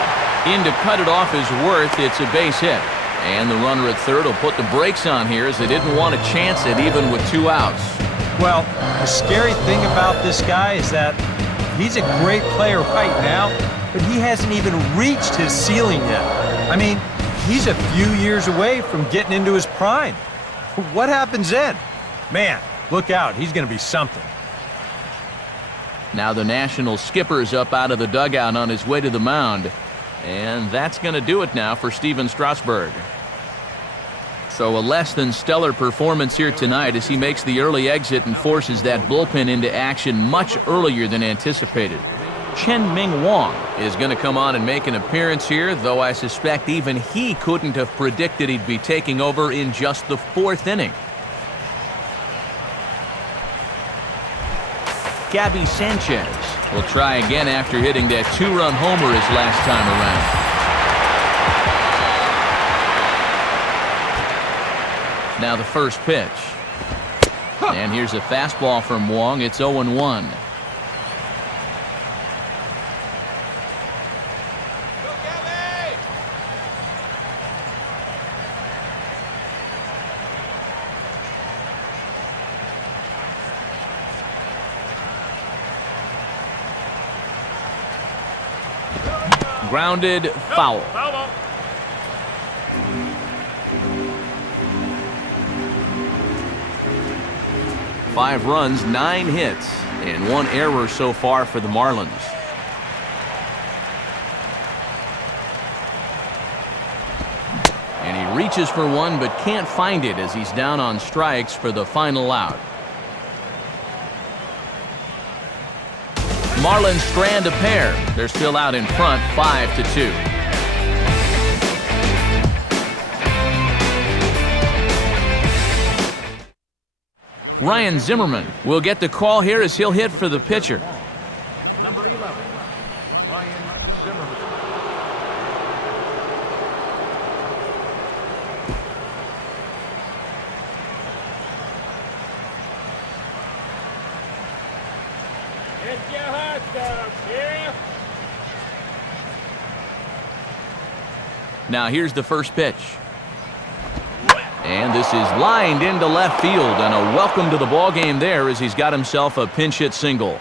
In to cut it off is Worth. It's a base hit. And the runner at third will put the brakes on here as they didn't want to chance it even with 2 outs. Well, the scary thing about this guy is that he's a great player right now, but he hasn't even reached his ceiling yet. I mean, he's a few years away from getting into his prime. What happens then? Man, look out. He's going to be something. Now the National skipper's up out of the dugout on his way to the mound. And that's going to do it now for Steven Strasburg. So a less than stellar performance here tonight as he makes the early exit and forces that bullpen into action much earlier than anticipated. Chen-Ming Wong is going to come on and make an appearance here, though I suspect even he couldn't have predicted he'd be taking over in just the 4th inning. Gabby Sanchez will try again after hitting that 2-run homer his last time around. Now the first pitch. And here's a fastball from Wong. It's 0-1. Grounded, foul. 5 runs, 9 hits, and 1 error so far for the Marlins. And he reaches for one but can't find it as he's down on strikes for the final out. Marlins strand a pair. They're still out in front, 5-2. Ryan Zimmerman will get the call here as he'll hit for the pitcher. Number 11, Ryan Zimmerman. Get your hot dogs here. Now here's the first pitch. And this is lined into left field, and a welcome to the ball game there as he's got himself a pinch hit single.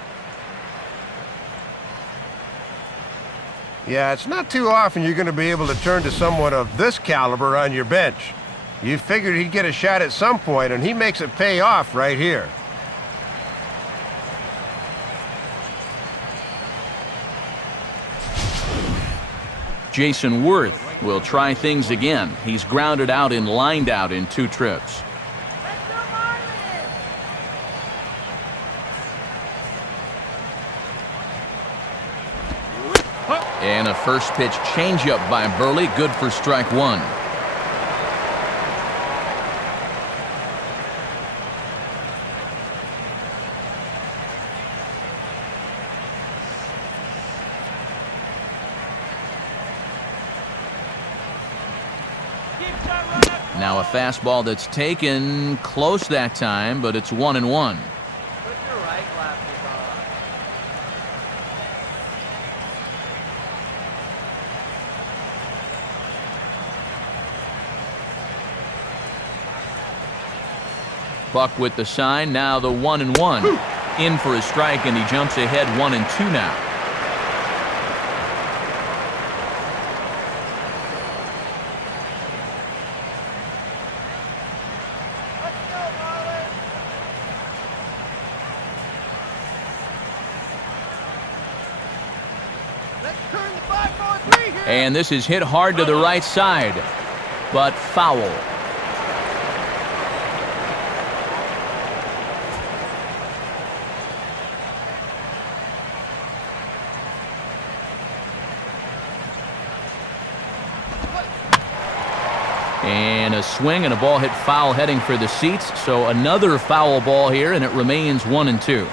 Yeah, it's not too often you're going to be able to turn to someone of this caliber on your bench. You figured he'd get a shot at some point, and he makes it pay off right here. Jason Worth will try things again. He's grounded out and lined out in 2 trips. And a first pitch changeup by Burley, good for strike 1. Now a fastball that's taken close that time, but it's 1-1. Put your right glasses on. Buck with the sign, now the 1-1. In for a strike, and he jumps ahead 1-2 now. And this is hit hard to the right side, but foul. And a swing and a ball hit foul heading for the seats, so another foul ball here, and it remains 1-2.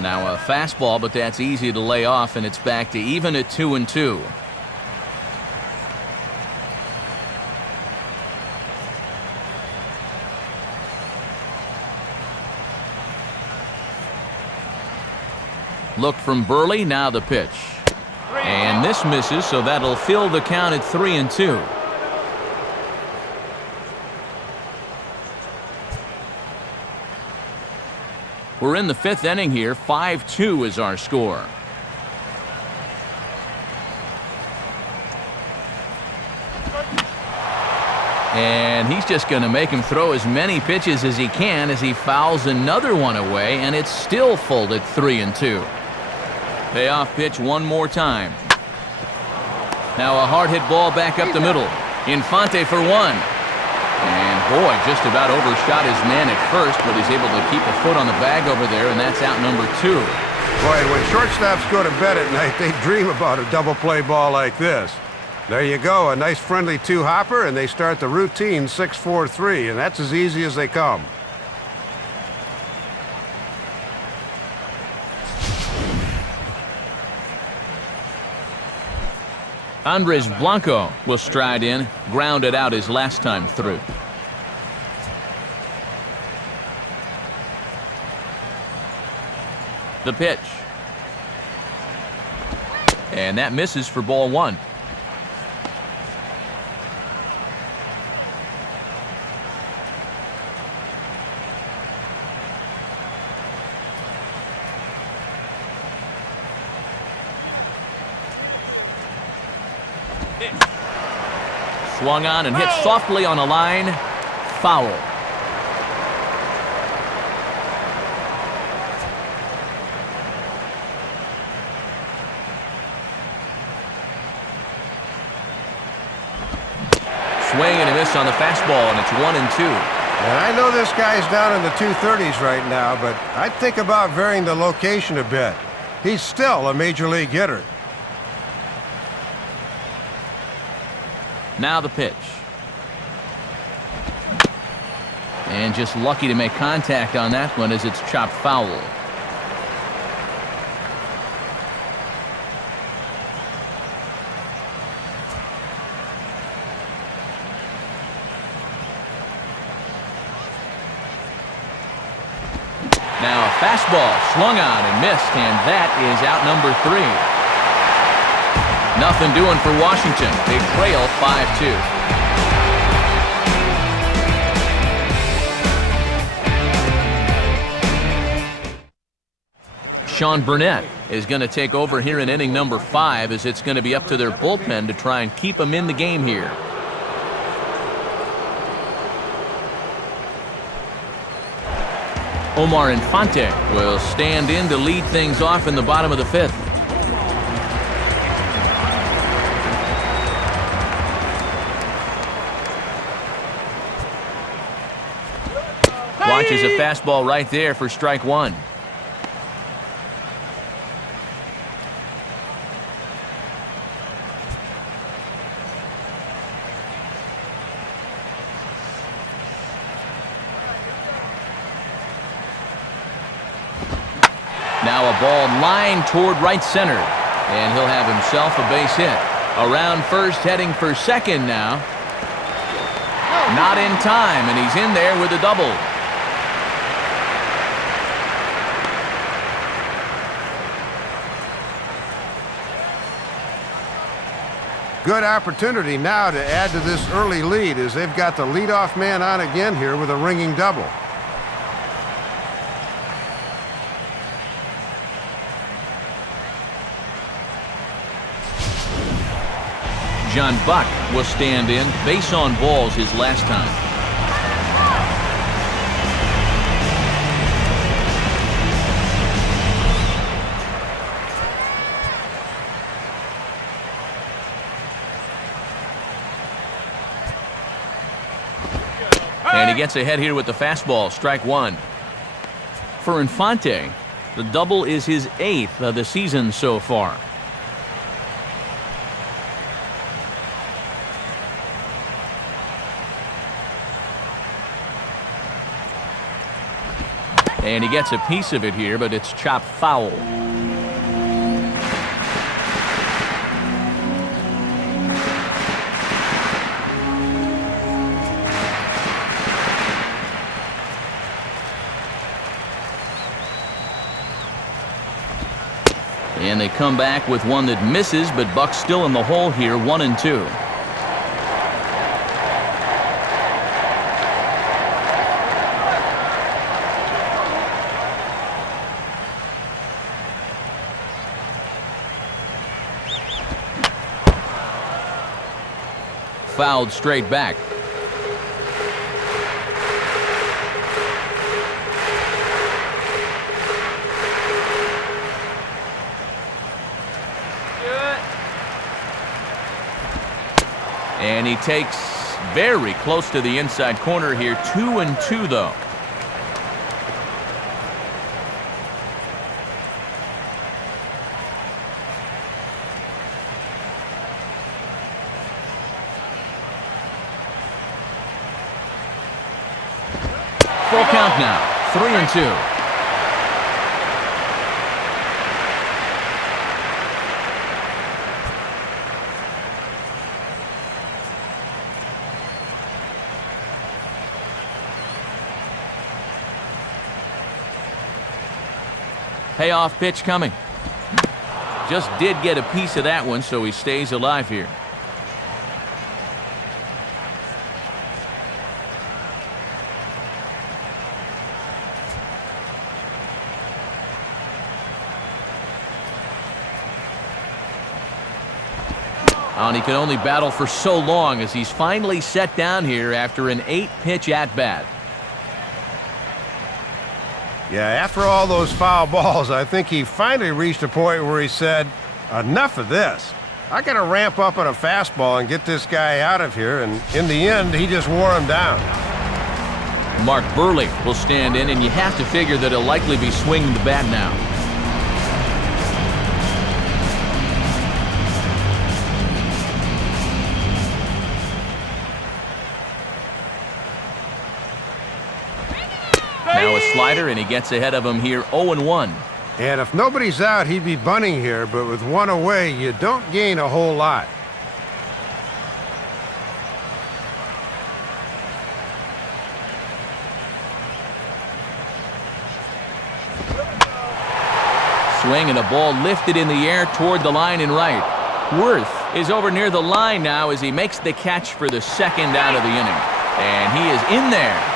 Now a fastball, but that's easy to lay off, and it's back to even at 2-2. Look from Burley, now the pitch. And this misses, so that'll fill the count at 3-2. We're in the 5th inning here. 5-2 is our score. And he's just going to make him throw as many pitches as he can as he fouls another one away, and it's still full at 3-2. Payoff pitch one more time. Now a hard hit ball back up the middle. Infante for one. And boy, just about overshot his man at first, but he's able to keep a foot on the bag over there, and that's out number 2. Boy, when shortstops go to bed at night, they dream about a double play ball like this. There you go, a nice friendly 2-hopper, and they start the routine 6-4-3, and that's as easy as they come. Andres Blanco will stride in, grounded out his last time through. The pitch. And that misses for ball 1. Swung on and hit softly on a line. Foul. Swing and a miss on the fastball, and it's 1-2. And I know this guy's down in the 230s right now, but I'd think about varying the location a bit. He's still a major league hitter. Now the pitch. And just lucky to make contact on that one as it's chopped foul. Now a fastball swung on and missed, and that is out number 3. Nothing doing for Washington. They trail 5-2. Sean Burnett is going to take over here in inning number 5, as it's going to be up to their bullpen to try and keep them in the game here. Omar Infante will stand in to lead things off in the bottom of the 5th. Watches a fastball right there for strike 1. Now a ball lined toward right center, and he'll have himself a base hit. Around first, heading for second now. Not in time, and he's in there with a double. Good opportunity now to add to this early lead, as they've got the leadoff man on again here with a ringing double. John Buck will stand in. Base on balls his last time. And he gets ahead here with the fastball, strike 1. For Infante, the double is his 8th of the season so far. And he gets a piece of it here, but it's chopped foul. And they come back with one that misses, but Buck's still in the hole here, 1-2. Fouled straight back. And he takes very close to the inside corner here. 2-2 though. Full count now. 3-2. Payoff pitch coming. Just did get a piece of that one, so he stays alive here. And he can only battle for so long as he's finally set down here after an 8-pitch at-bat. Yeah, after all those foul balls, I think he finally reached a point where he said, enough of this. I got to ramp up on a fastball and get this guy out of here, and in the end, he just wore him down. Mark Burley will stand in, and you have to figure that he'll likely be swinging the bat now. Now a slider, and he gets ahead of him here, 0-1. And if nobody's out, he'd be bunting here, but with one away, you don't gain a whole lot. Swing and a ball lifted in the air toward the line and right. Worth is over near the line now as he makes the catch for the second out of the inning. And he is in there.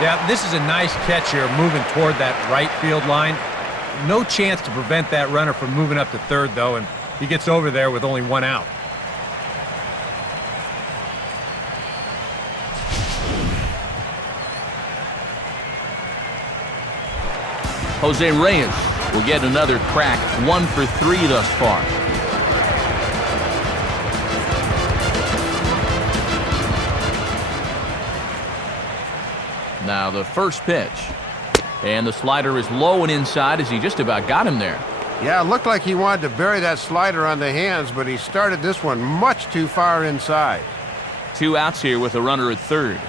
Yeah, this is a nice catch here, moving toward that right field line. No chance to prevent that runner from moving up to third, though, and he gets over there with only one out. Jose Reyes will get another crack, 1 for 3 thus far. Now the first pitch. And the slider is low and inside as he just about got him there. Yeah, it looked like he wanted to bury that slider on the hands, but he started this one much too far inside. 2 outs here with a runner at third.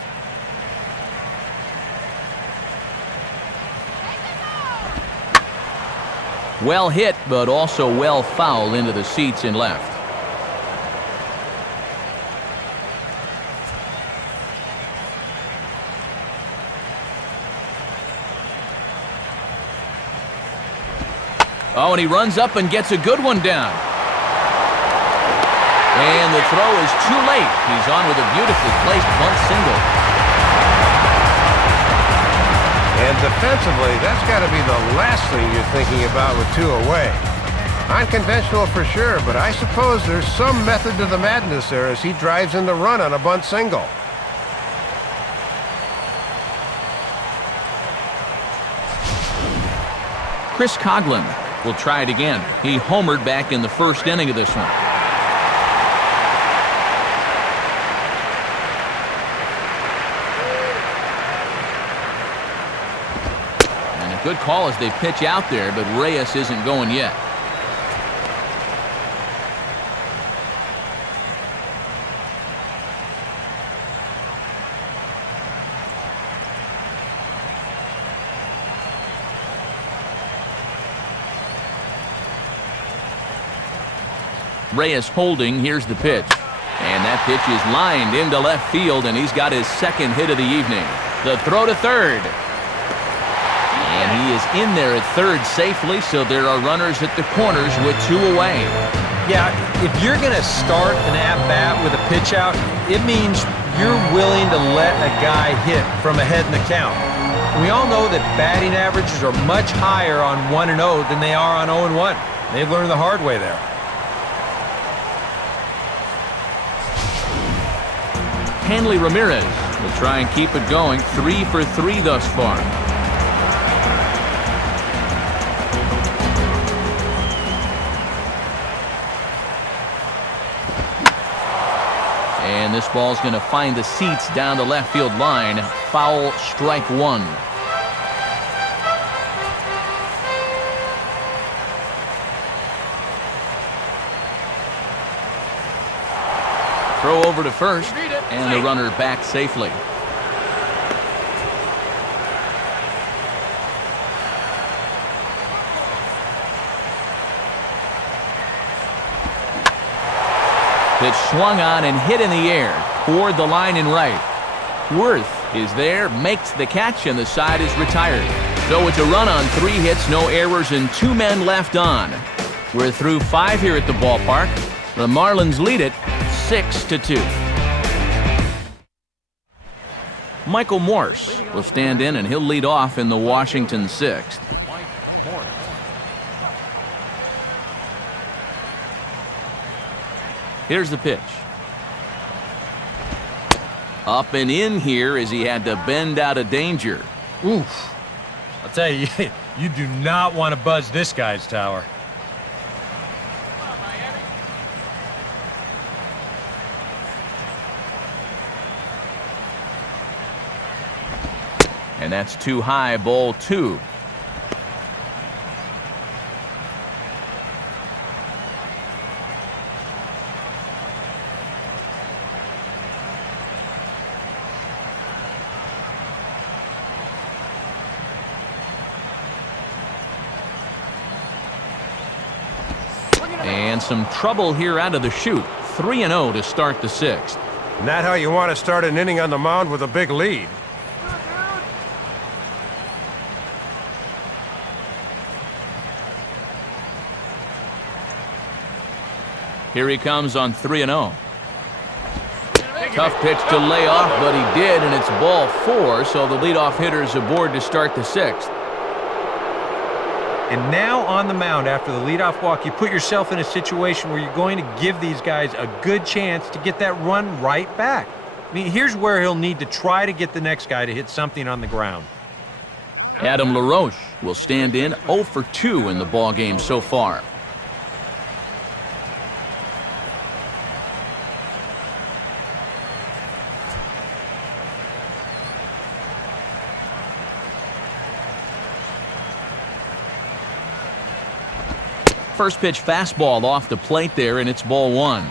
Well hit, but also well fouled into the seats in left. Oh, and he runs up and gets a good one down. And the throw is too late. He's on with a beautifully placed bunt single. And defensively, that's got to be the last thing you're thinking about with 2 away. Unconventional for sure, but I suppose there's some method to the madness there as he drives in the run on a bunt single. Chris Coghlan will try it again. He homered back in the first inning of this one. And a good call as they pitch out there, but Reyes isn't going yet. Reyes holding. Here's the pitch. And that pitch is lined into left field, and he's got his second hit of the evening. The throw to third. And he is in there at third safely, so there are runners at the corners with 2 away. Yeah, if you're going to start an at-bat with a pitch out, it means you're willing to let a guy hit from ahead in the count. We all know that batting averages are much higher on 1-0 than they are on 0-1. They've learned the hard way there. Hanley Ramirez will try and keep it going. 3 for 3 thus far. And this ball's going to find the seats down the left field line. Foul, strike one. Throw over to first, and the runner back safely. Pitch swung on and hit in the air toward the line and right. Worth is there, makes the catch, and the side is retired. So it's a run on 3 hits, no errors, and 2 men left on. We're through 5 here at the ballpark. The Marlins lead it 6-2. Michael Morse will stand in, and he'll lead off in the Washington 6th. Here's the pitch. Up and in here as he had to bend out of danger. Oof. I'll tell you, you do not want to buzz this guy's tower. And that's too high, ball 2. And some trouble here out of the chute. 3-0 to start the 6th. Not how you want to start an inning on the mound with a big lead. Here he comes on 3-0. Tough pitch to lay off, but he did, and it's ball 4, so the leadoff hitter is aboard to start the 6th. And now on the mound after the leadoff walk, you put yourself in a situation where you're going to give these guys a good chance to get that run right back. I mean, here's where he'll need to try to get the next guy to hit something on the ground. Adam LaRoche will stand in 0 for 2 in the ballgame so far. First pitch fastball off the plate there, and it's ball 1.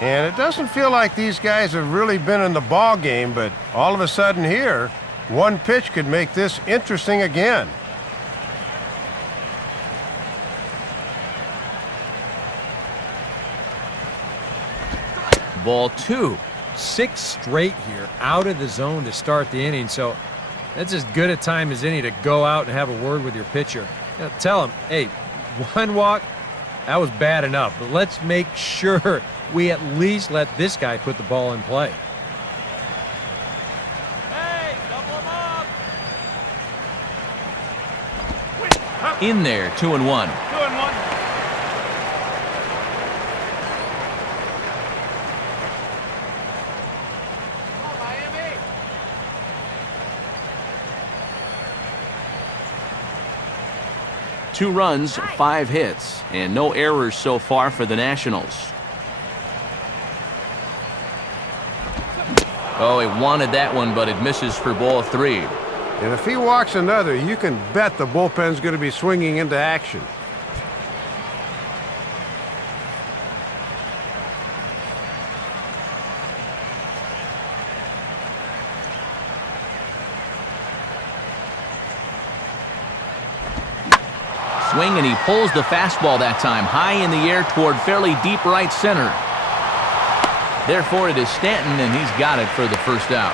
And it doesn't feel like these guys have really been in the ball game, but all of a sudden here, one pitch could make this interesting again. Ball 2. 6 straight here out of the zone to start the inning, so that's as good a time as any to go out and have a word with your pitcher. Now, tell him, hey, 1 walk, that was bad enough, but let's make sure we at least let this guy put the ball in play. Hey, double him up. In there, 2-1. 2-1. Oh, Miami. 2 runs, 5 hits, and no errors so far for the Nationals. Oh, he wanted that one, but it misses for ball 3. And if he walks another, you can bet the bullpen's going to be swinging into action. Swing, and he pulls the fastball that time high in the air toward fairly deep right center. Therefore, it is Stanton, and he's got it for the first out.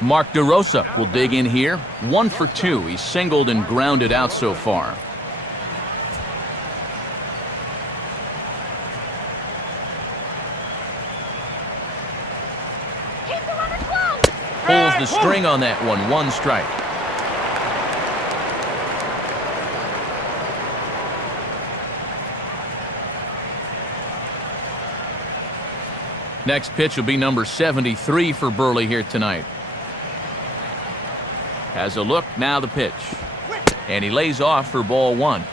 Mark DeRosa will dig in here. 1 for 2. He's singled and grounded out so far. Pulls the string on that one. 1 strike. Next pitch will be number 73 for Burley here tonight. Has a look, now the pitch. And he lays off for ball 1.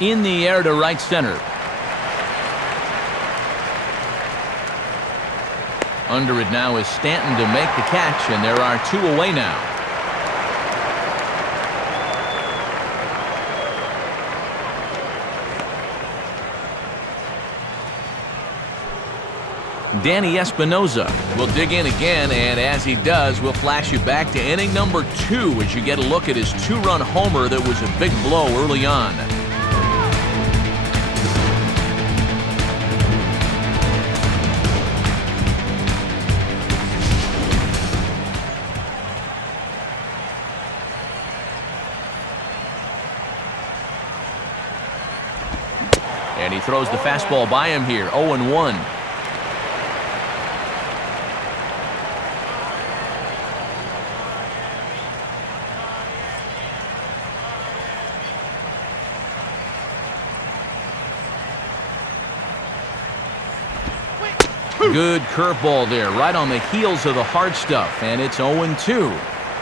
In the air to right center. Under it now is Stanton to make the catch, and there are 2 away now. Danny Espinoza will dig in again, and as he does, we'll flash you back to inning number 2 as you get a look at his 2-run homer that was a big blow early on. And he throws the fastball by him here, 0-1. Good curveball there, right on the heels of the hard stuff, and it's 0-2.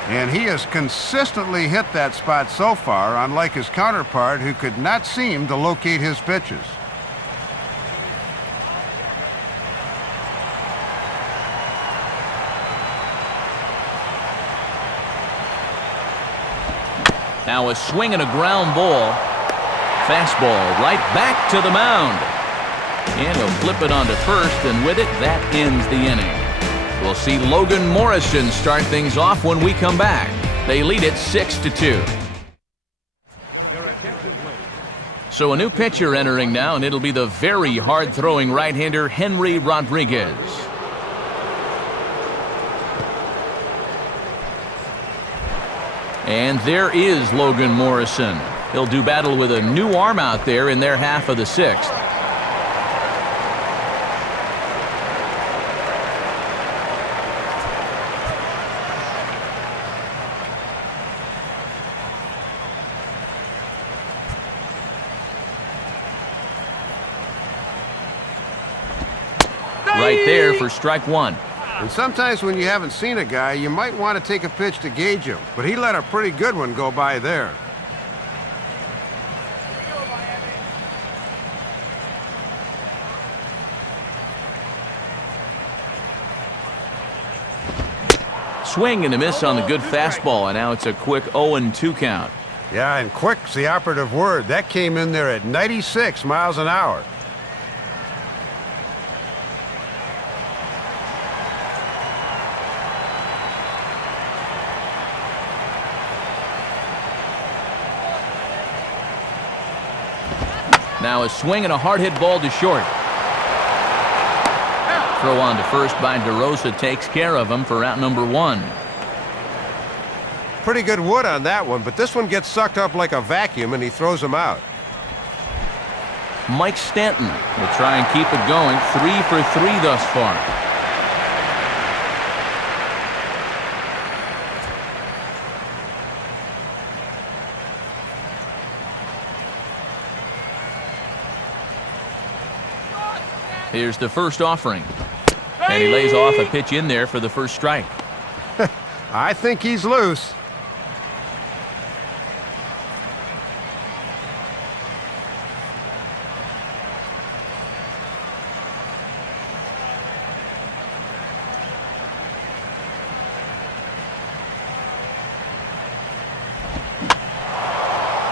And he has consistently hit that spot so far, unlike his counterpart, who could not seem to locate his pitches. Now a swing and a ground ball. Fastball right back to the mound. And he'll flip it onto first, and with it, that ends the inning. We'll see Logan Morrison start things off when we come back. They lead it 6-2. So a new pitcher entering now, and it'll be the very hard-throwing right-hander Henry Rodriguez. And there is Logan Morrison. He'll do battle with a new arm out there in their half of the 6th. Right there for strike 1. And sometimes when you haven't seen a guy, you might want to take a pitch to gauge him. But he let a pretty good one go by there. Swing and a miss on the good fastball, and now it's a quick 0-2 count. Yeah, and quick's the operative word. That came in there at 96 miles an hour. Now a swing and a hard hit ball to short. Throw on to first by DeRosa takes care of him for out number 1. Pretty good wood on that one, but this one gets sucked up like a vacuum and he throws him out. Mike Stanton will try and keep it going. 3 for 3 thus far. Here's the first offering. And he lays off a pitch in there for the first strike. I think he's loose.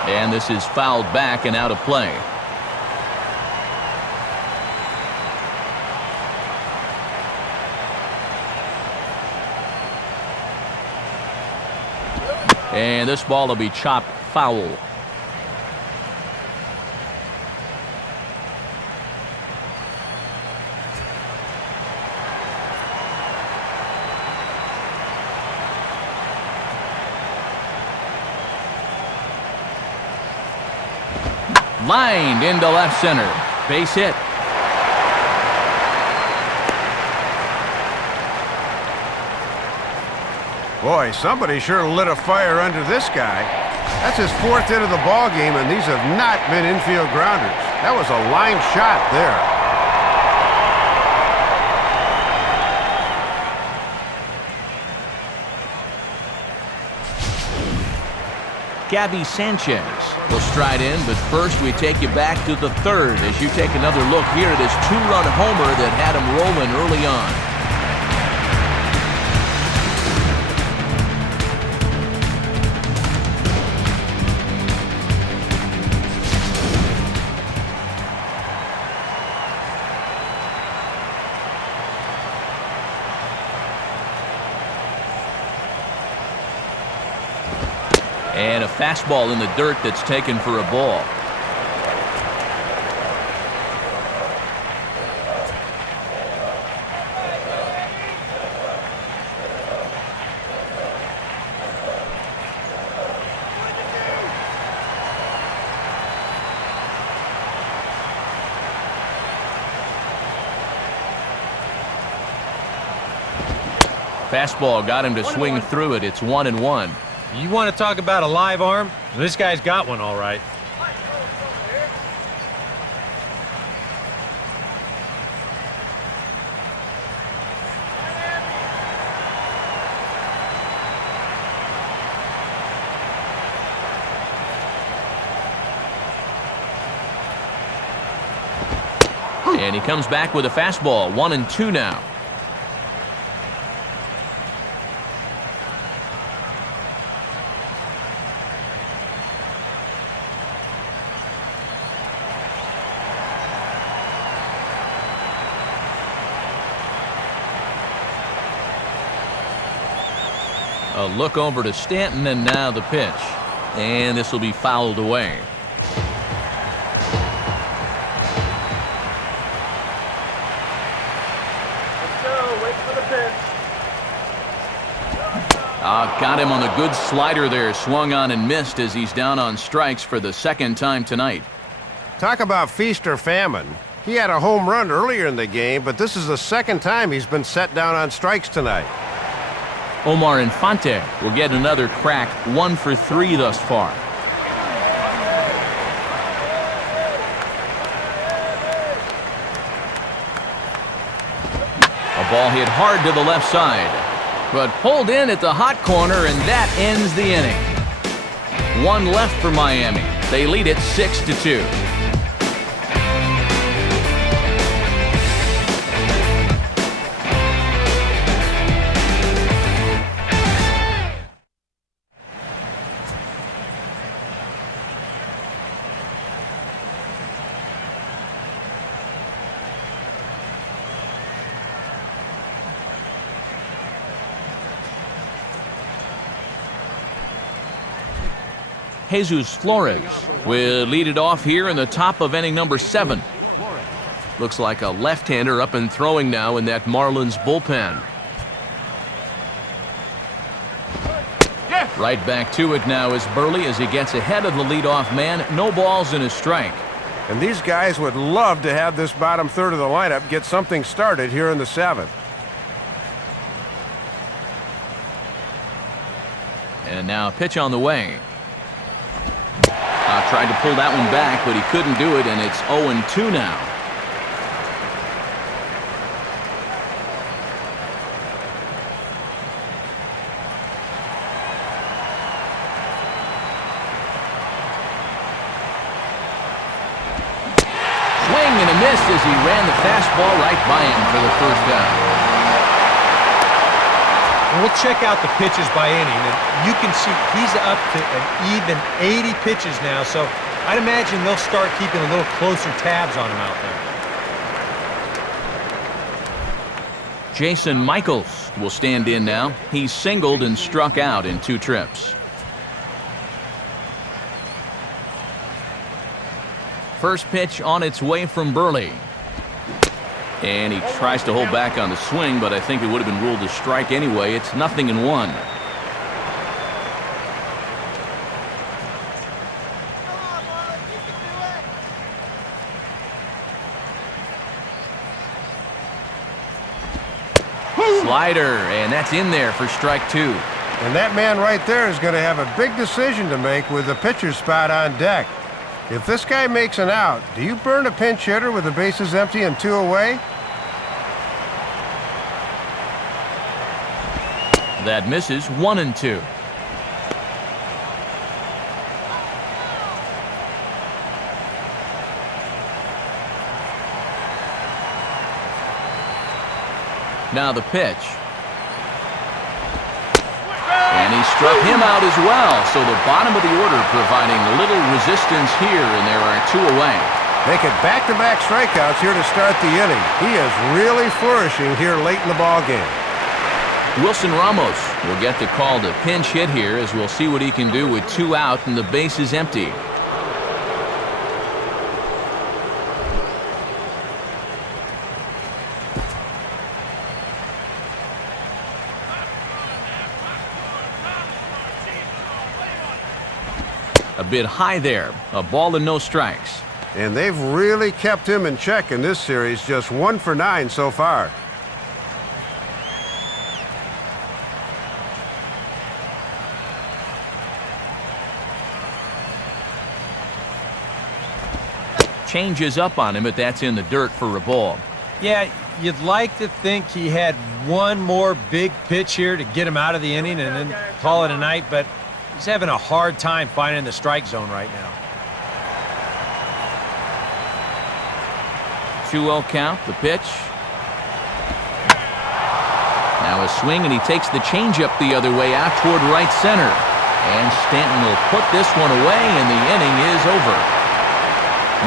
And this is fouled back and out of play. And this ball will be chopped foul. Lined into left center. Base hit. Boy, somebody sure lit a fire under this guy. That's his 4th hit of the ball game, and these have not been infield grounders. That was a line shot there. Gabby Sanchez will stride in, but first we take you back to the 3rd as you take another look here at his 2-run homer that had him rolling early on. And a fastball in the dirt that's taken for a ball. Fastball got him to swing through it. It's 1-1. You want to talk about a live arm? This guy's got one all right. And he comes back with a fastball. 1-2 now. A look over to Stanton, and now the pitch. And this will be fouled away. Let's go. Wait for the pitch. Got him on the good slider there. Swung on and missed as he's down on strikes for the 2nd time tonight. Talk about feast or famine. He had a home run earlier in the game, but this is the 2nd time he's been set down on strikes tonight. Omar Infante will get another crack, 1 for 3 thus far. A ball hit hard to the left side, but pulled in at the hot corner, and that ends the inning. 1 left for Miami. They lead it 6-2. Jesus Flores will lead it off here in the top of inning number 7. Looks like a left-hander up and throwing now in that Marlins bullpen. Right back to it now is Burley as he gets ahead of the leadoff man. No balls and a strike. And these guys would love to have this bottom third of the lineup get something started here in the 7th. And now a pitch on the way. Tried to pull that one back, but he couldn't do it, and it's 0-2 now. Swing and a miss as he ran the fastball right by him for the 1st out. We'll check out the pitches by inning, and you can see he's up to an even 80 pitches now, so I'd imagine they'll start keeping a little closer tabs on him out there. Jason Michaels will stand in now. He's singled and struck out in 2 trips. First pitch on its way from Burley. And he tries to hold back on the swing, but I think it would have been ruled a strike anyway. It's 0-1. Slider, and that's in there for strike 2. And that man right there is going to have a big decision to make with the pitcher's spot on deck. If this guy makes an out, do you burn a pinch hitter with the bases empty and 2 away? That misses 1-2. Now the pitch. And he struck him out as well. So the bottom of the order providing little resistance here, and there are 2 away. Make it back-to-back strikeouts here to start the inning. He is really flourishing here late in the ball game. Wilson Ramos will get the call to pinch hit here, as we'll see what he can do with 2 out and the bases empty. A bit high there. A ball and no strikes. And they've really kept him in check in this series, just 1 for 9 so far. Changes up on him, but that's in the dirt for a ball. Yeah, you'd like to think he had one more big pitch here to get him out of the inning and then call it a night, but he's having a hard time finding the strike zone right now. 2-0 count, the pitch. Now a swing, and he takes the changeup the other way out toward right center. And Stanton will put this one away, and the inning is over.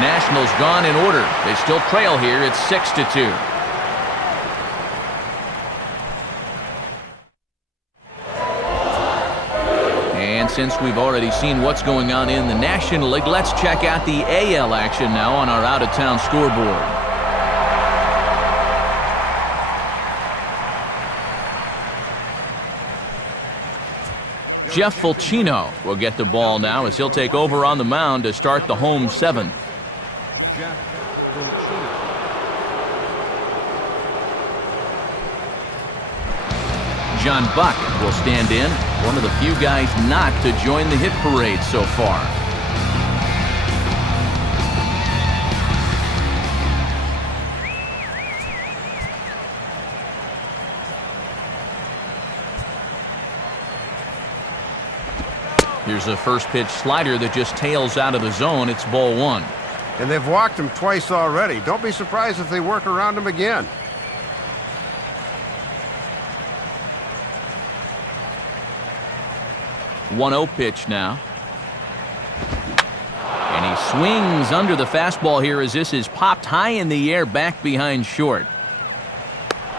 Nationals gone in order. They still trail here. It's 6-2. And since we've already seen what's going on in the National League, let's check out the AL action now on our out-of-town scoreboard. Jeff Fulcino will get the ball now as he'll take over on the mound to start the home 7th. John Buck will stand in, one of the few guys not to join the hit parade so far. Here's a first pitch slider that just tails out of the zone. It's ball 1. And they've walked him twice already. Don't be surprised if they work around him again. One 1-0 pitch now. And he swings under the fastball here as this is popped high in the air back behind short.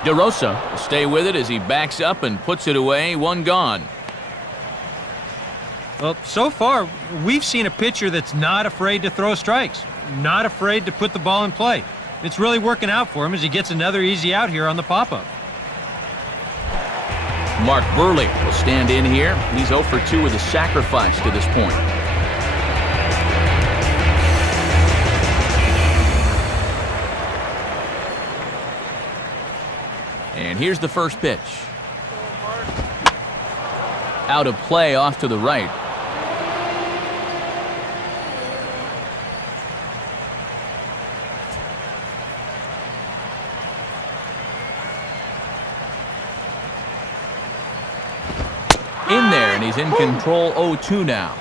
DeRosa will stay with it as he backs up and puts it away. 1 gone. Well, so far, we've seen a pitcher that's not afraid to throw strikes, not afraid to put the ball in play. It's really working out for him as he gets another easy out here on the pop-up. Mark Burley will stand in here. He's 0 for 2 with a sacrifice to this point. And here's the first pitch. Out of play off to the right. In there, and he's in control. 0-2 now.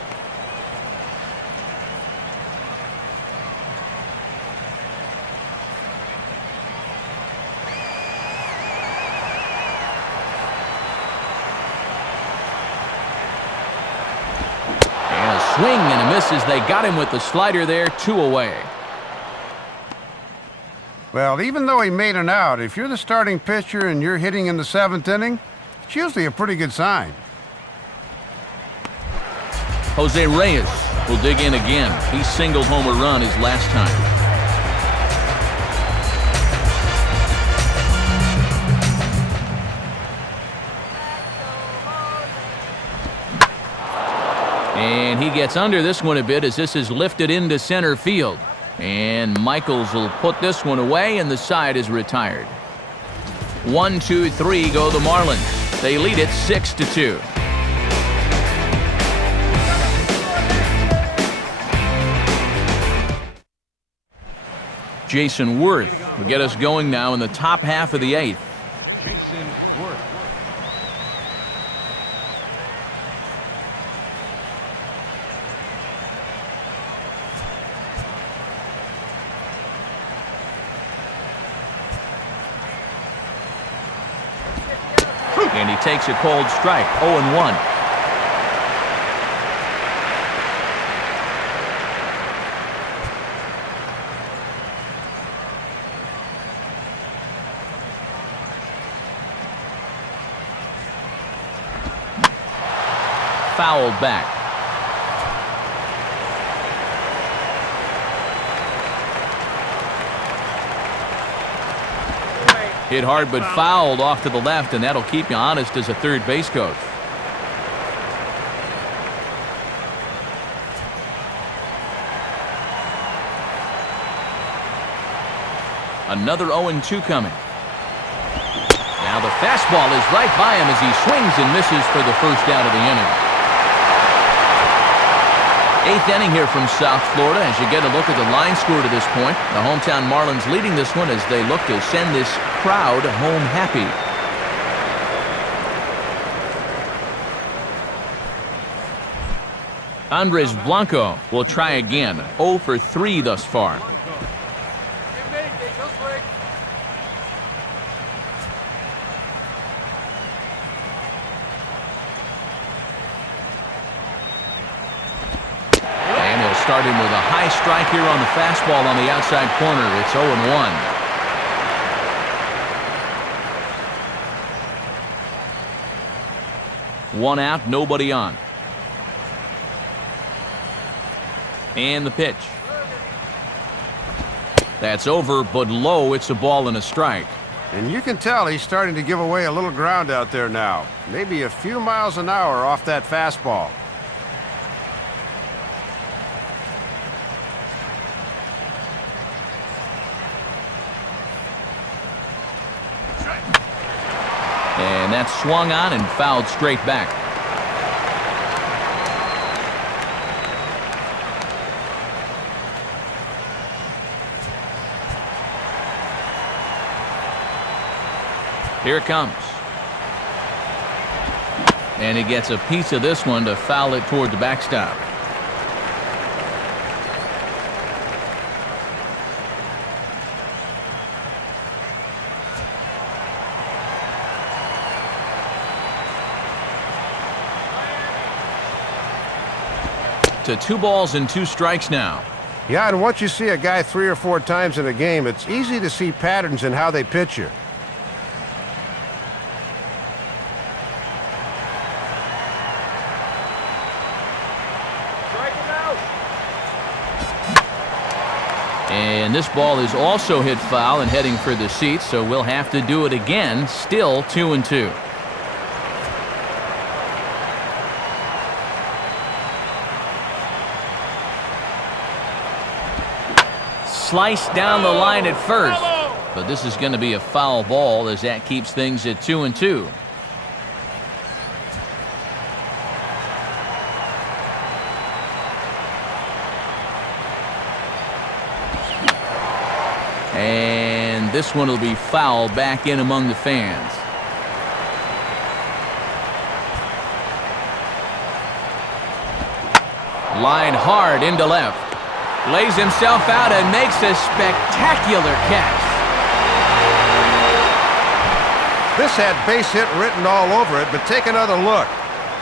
And a swing and a miss as they got him with the slider there. 2 away. Well, even though he made an out, if you're the starting pitcher and you're hitting in the 7th inning, it's usually a pretty good sign. Jose Reyes will dig in again. He singled home a run his last time. And he gets under this one a bit as this is lifted into center field. And Michaels will put this one away, and the side is retired. 1, 2, 3 go the Marlins. They lead it 6-2. Jason Worth will get us going now in the top half of the 8th. Jason Worth. And he takes a cold strike, 0-1. Fouled back. Hit hard but fouled off to the left, and that'll keep you honest as a third base coach. Another 0-2 coming. Now the fastball is right by him as he swings and misses for the first out of the inning. 8th inning here from South Florida as you get a look at the line score to this point. The hometown Marlins leading this one as they look to send this crowd home happy. Andres Blanco will try again. 0 for 3 thus far. Starting with a high strike here on the fastball on the outside corner. It's 0-1. 1 out, nobody on. And the pitch. That's over, but low. It's a ball and a strike. And you can tell he's starting to give away a little ground out there now. Maybe a few miles an hour off that fastball. And that's swung on and fouled straight back. Here it comes. And he gets a piece of this one to foul it toward the backstop. To 2 balls and 2 strikes now. Yeah, and once you see a guy 3 or 4 times in a game, it's easy to see patterns in how they pitch you. Strike him out. And this ball is also hit foul and heading for the seats, so we'll have to do it again. Still 2-2. Sliced down the line at first, but this is going to be a foul ball as that keeps things at 2-2. And this one will be fouled back in among the fans. Line hard into left. Lays himself out and makes a spectacular catch. This had base hit written all over it, but take another look.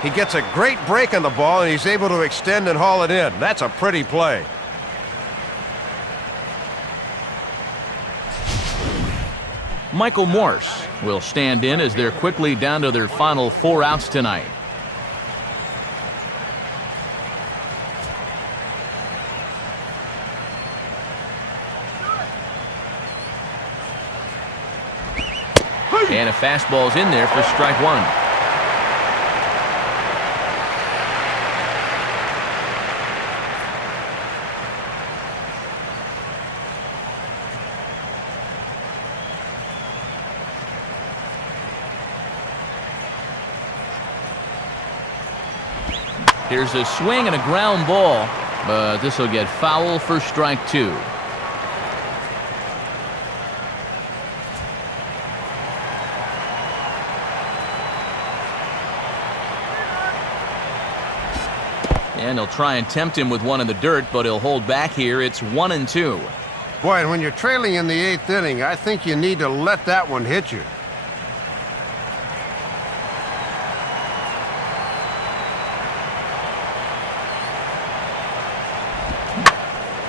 He gets a great break on the ball, and he's able to extend and haul it in. That's a pretty play. Michael Morse will stand in as they're quickly down to their final 4 outs tonight. And a fastball's in there for strike 1. Here's a swing and a ground ball, but this will get foul for strike 2. And he'll try and tempt him with one in the dirt, but he'll hold back here. It's 1-2. Boy, and when you're trailing in the 8th inning, I think you need to let that one hit you.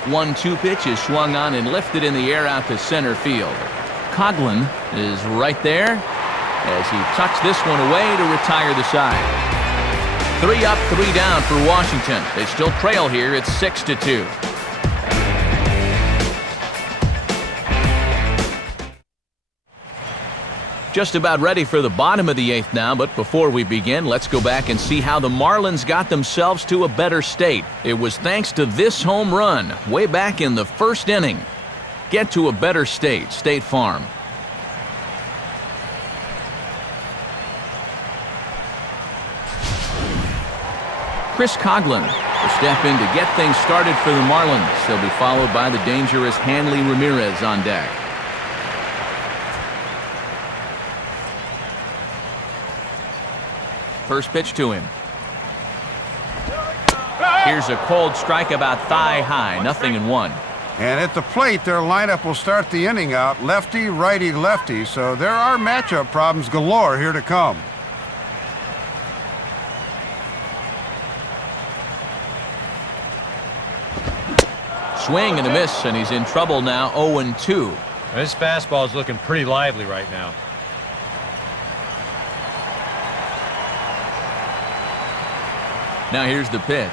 1-2 pitch is swung on and lifted in the air out to center field. Coughlin is right there as he tucks this one away to retire the side. 3 up, 3 down for Washington. They still trail here. It's 6-2. Just about ready for the bottom of the 8th now, but before we begin, let's go back and see how the Marlins got themselves to a better state. It was thanks to this home run way back in the 1st inning. Get to a better state, State Farm. Chris Coughlin will step in to get things started for the Marlins. He'll be followed by the dangerous Hanley Ramirez on deck. First pitch to him. Here's a cold strike about thigh high, 0-1. And at the plate, their lineup will start the inning out lefty, righty, lefty, so there are matchup problems galore here to come. Swing and a miss, and he's in trouble now, 0-2. This fastball is looking pretty lively right now. Now here's the pitch.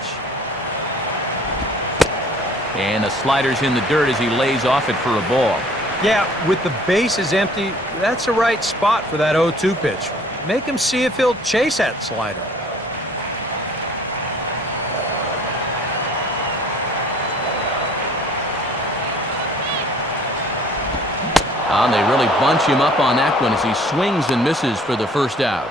And the slider's in the dirt as he lays off it for a ball. Yeah, with the bases empty, that's the right spot for that 0-2 pitch. Make him see if he'll chase that slider. And they really bunch him up on that one as he swings and misses for the first out.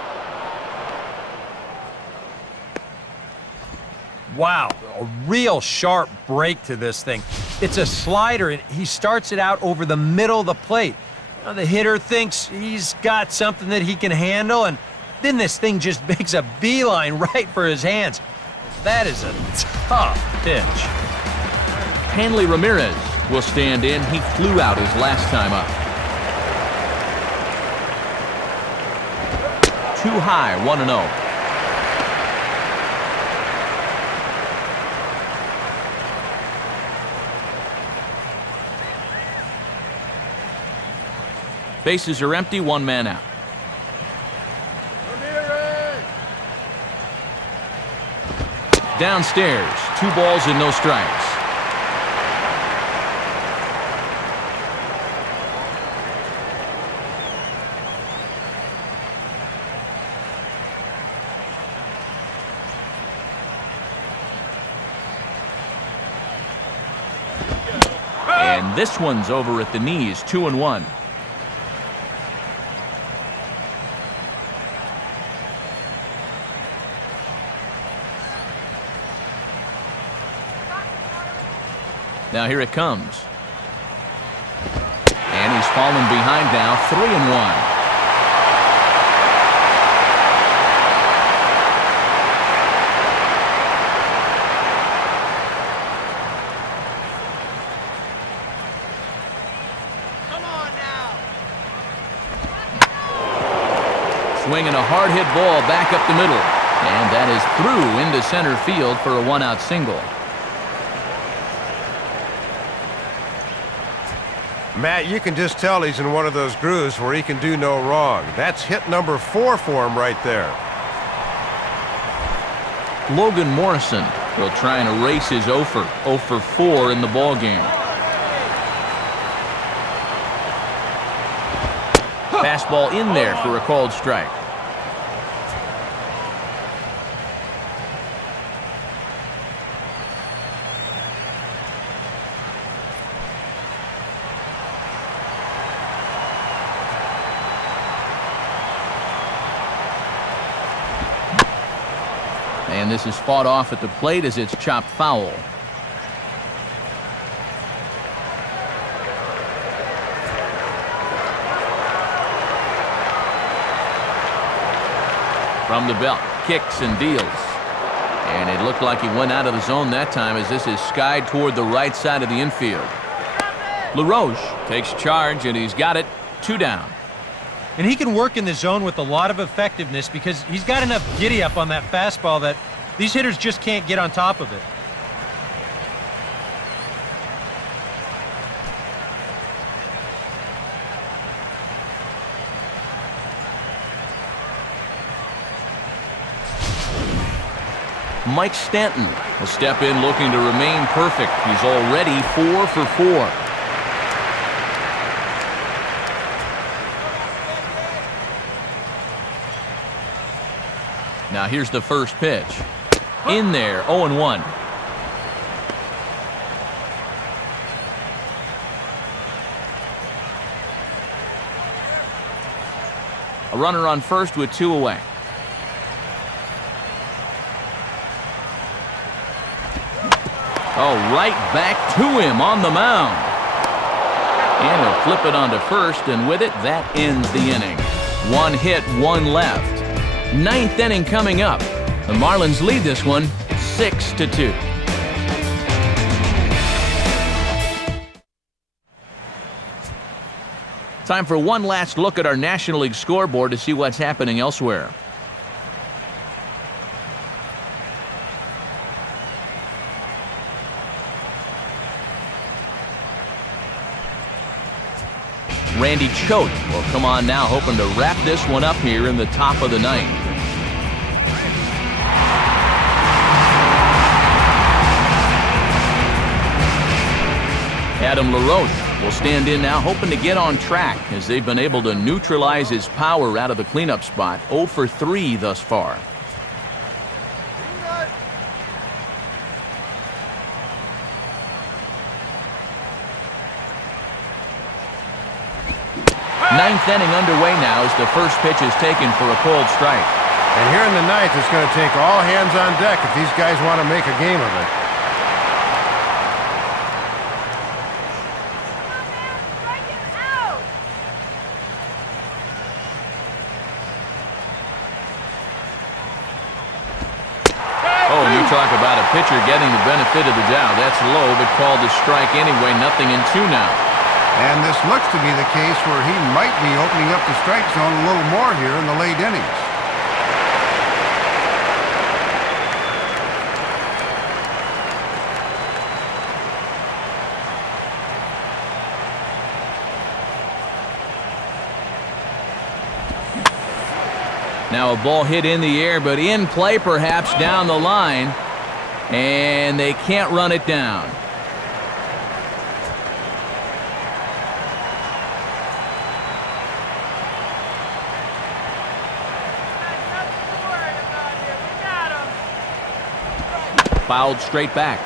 Wow, a real sharp break to this thing. It's a slider, and he starts it out over the middle of the plate. Now, the hitter thinks he's got something that he can handle, and then this thing just makes a beeline right for his hands. That is a tough pitch. Hanley Ramirez will stand in. He flew out his last time up. Too high, 1-0. Bases are empty, 1 man out. Downstairs, 2 balls and no strikes. And this one's over at the knees, 2-1. Now here it comes. And he's fallen behind now, 3-1. Come on now. Swinging a hard-hit ball back up the middle. And that is through into center field for a 1-out single. Matt, you can just tell he's in one of those grooves where he can do no wrong. That's hit number 4 for him right there. Logan Morrison will try and erase his 0 for 4 in the ballgame. Fastball in there for a called strike. And this is fought off at the plate as it's chopped foul. From the belt, kicks and deals. And it looked like he went out of the zone that time as this is skied toward the right side of the infield. LaRoche takes charge, and he's got it. 2 down. And he can work in the zone with a lot of effectiveness because he's got enough giddy-up on that fastball that these hitters just can't get on top of it. Mike Stanton will step in looking to remain perfect. He's already 4 for 4. Now here's the first pitch. In there, 0-1. A runner on first with 2 away. Oh, right back to him on the mound. And he'll flip it onto first, and with it, that ends the inning. 1 hit, 1 left. 9th inning coming up. The Marlins lead this one 6-2. Time for one last look at our National League scoreboard to see what's happening elsewhere. Randy Choate will come on now, hoping to wrap this one up here in the top of the 9th. Adam LaRoche will stand in now, hoping to get on track as they've been able to neutralize his power out of the cleanup spot. 0 for 3 thus far. Ninth inning underway now as the first pitch is taken for a cold strike. And here in the 9th, it's going to take all hands on deck if these guys want to make a game of it. Oh, and you talk about a pitcher getting the benefit of the doubt. That's low, but called a strike anyway. 0-2 now. And this looks to be the case where he might be opening up the strike zone a little more here in the late innings. Now a ball hit in the air, but in play perhaps down the line. And they can't run it down. Fouled straight back.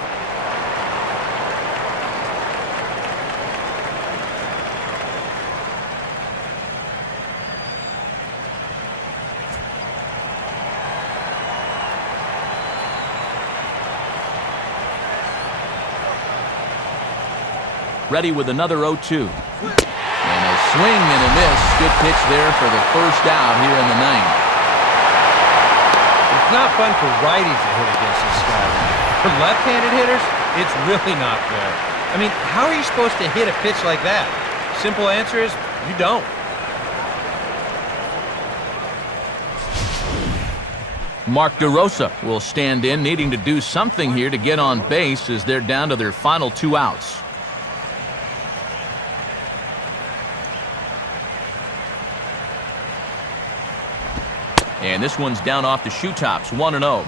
Ready with another 0-2. And a swing and a miss. Good pitch there for the first out here in the 9th. It's not fun for righties to hit against this guy. For left-handed hitters, it's really not fair. I mean, how are you supposed to hit a pitch like that? Simple answer is, you don't. Mark DeRosa will stand in, needing to do something here to get on base as they're down to their final 2 outs. And this one's down off the shoe tops, 1-0. Now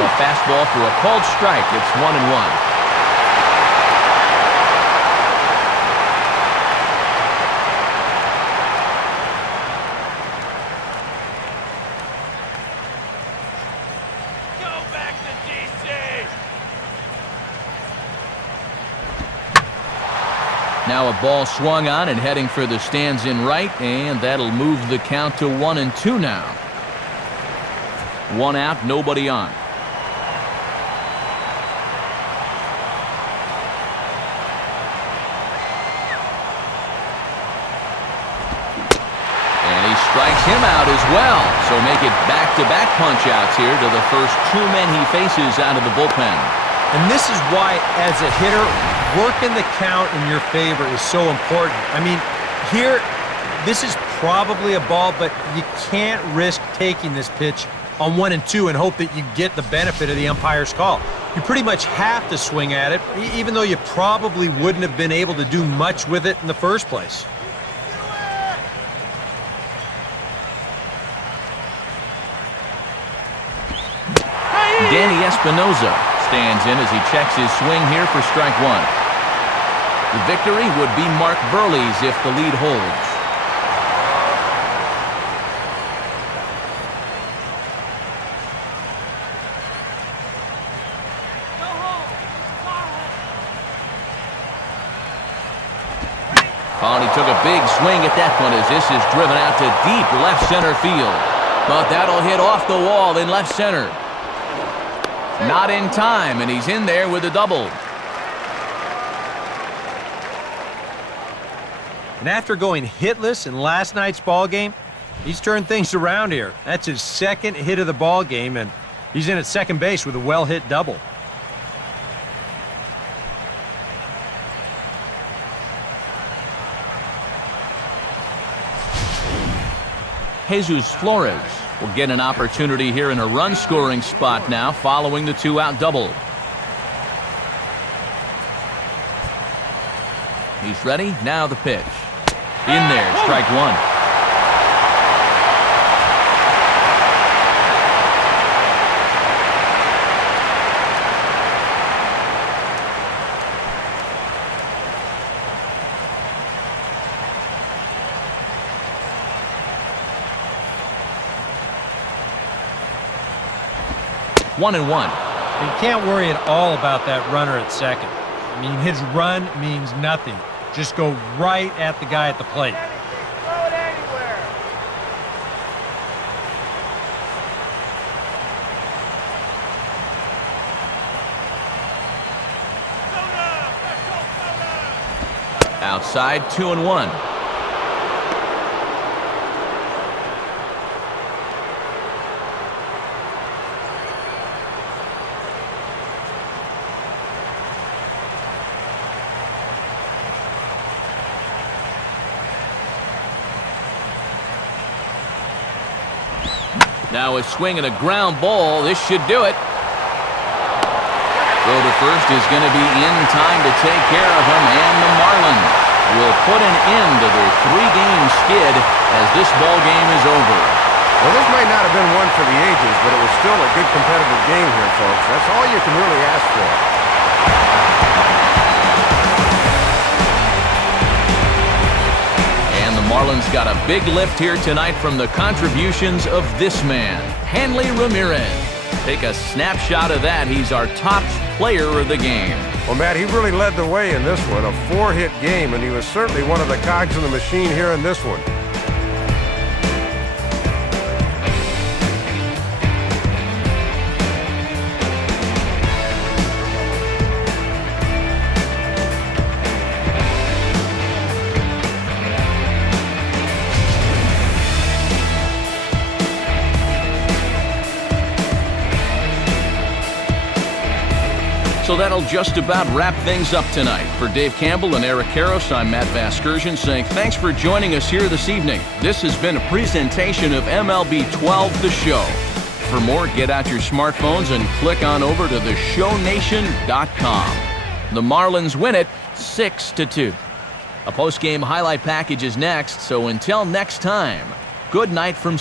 a fastball for a called strike. It's 1-1. Now a ball swung on and heading for the stands in right, and that'll move the count to 1-2 now. 1 out, nobody on. And he strikes him out as well. So make it back-to-back punch-outs here to the first 2 men he faces out of the bullpen. And this is why, as a hitter, working the count in your favor is so important. I mean, here, this is probably a ball, but you can't risk taking this pitch on 1-2 and hope that you get the benefit of the umpire's call. You pretty much have to swing at it, even though you probably wouldn't have been able to do much with it in the first place. Danny Espinosa stands in as he checks his swing here for strike 1. The victory would be Mark Burley's if the lead holds. Oh, and he took a big swing at that one as this is driven out to deep left center field. But that'll hit off the wall in left center. Not in time, and he's in there with a double. And after going hitless in last night's ball game, he's turned things around here. That's his second hit of the ball game, and he's in at second base with a well-hit double. Jesus Flores will get an opportunity here in a run-scoring spot now following the 2-out double. He's ready. Now the pitch. In there, strike 1. One and one. You can't worry at all about that runner at second. I mean, his run means nothing. Just go right at the guy at the plate. Throw it anywhere. Outside, 2-1. Now a swing and a ground ball. This should do it. Throw to first is going to be in time to take care of him, and the Marlins will put an end to their 3-game skid as this ball game is over. Well, this might not have been one for the ages, but it was still a good competitive game here, folks. That's all you can really ask for. Marlins got a big lift here tonight from the contributions of this man, Hanley Ramirez. Take a snapshot of that. He's our top player of the game. Well, Matt, he really led the way in this one. A 4-hit game, and he was certainly one of the cogs in the machine here in this one. So that'll just about wrap things up tonight. For Dave Campbell and Eric Karros, I'm Matt Vasgersian saying thanks for joining us here this evening. This has been a presentation of MLB 12 The Show. For more, get out your smartphones and click on over to theshownation.com. The Marlins win it 6-2. A post-game highlight package is next, so until next time, good night from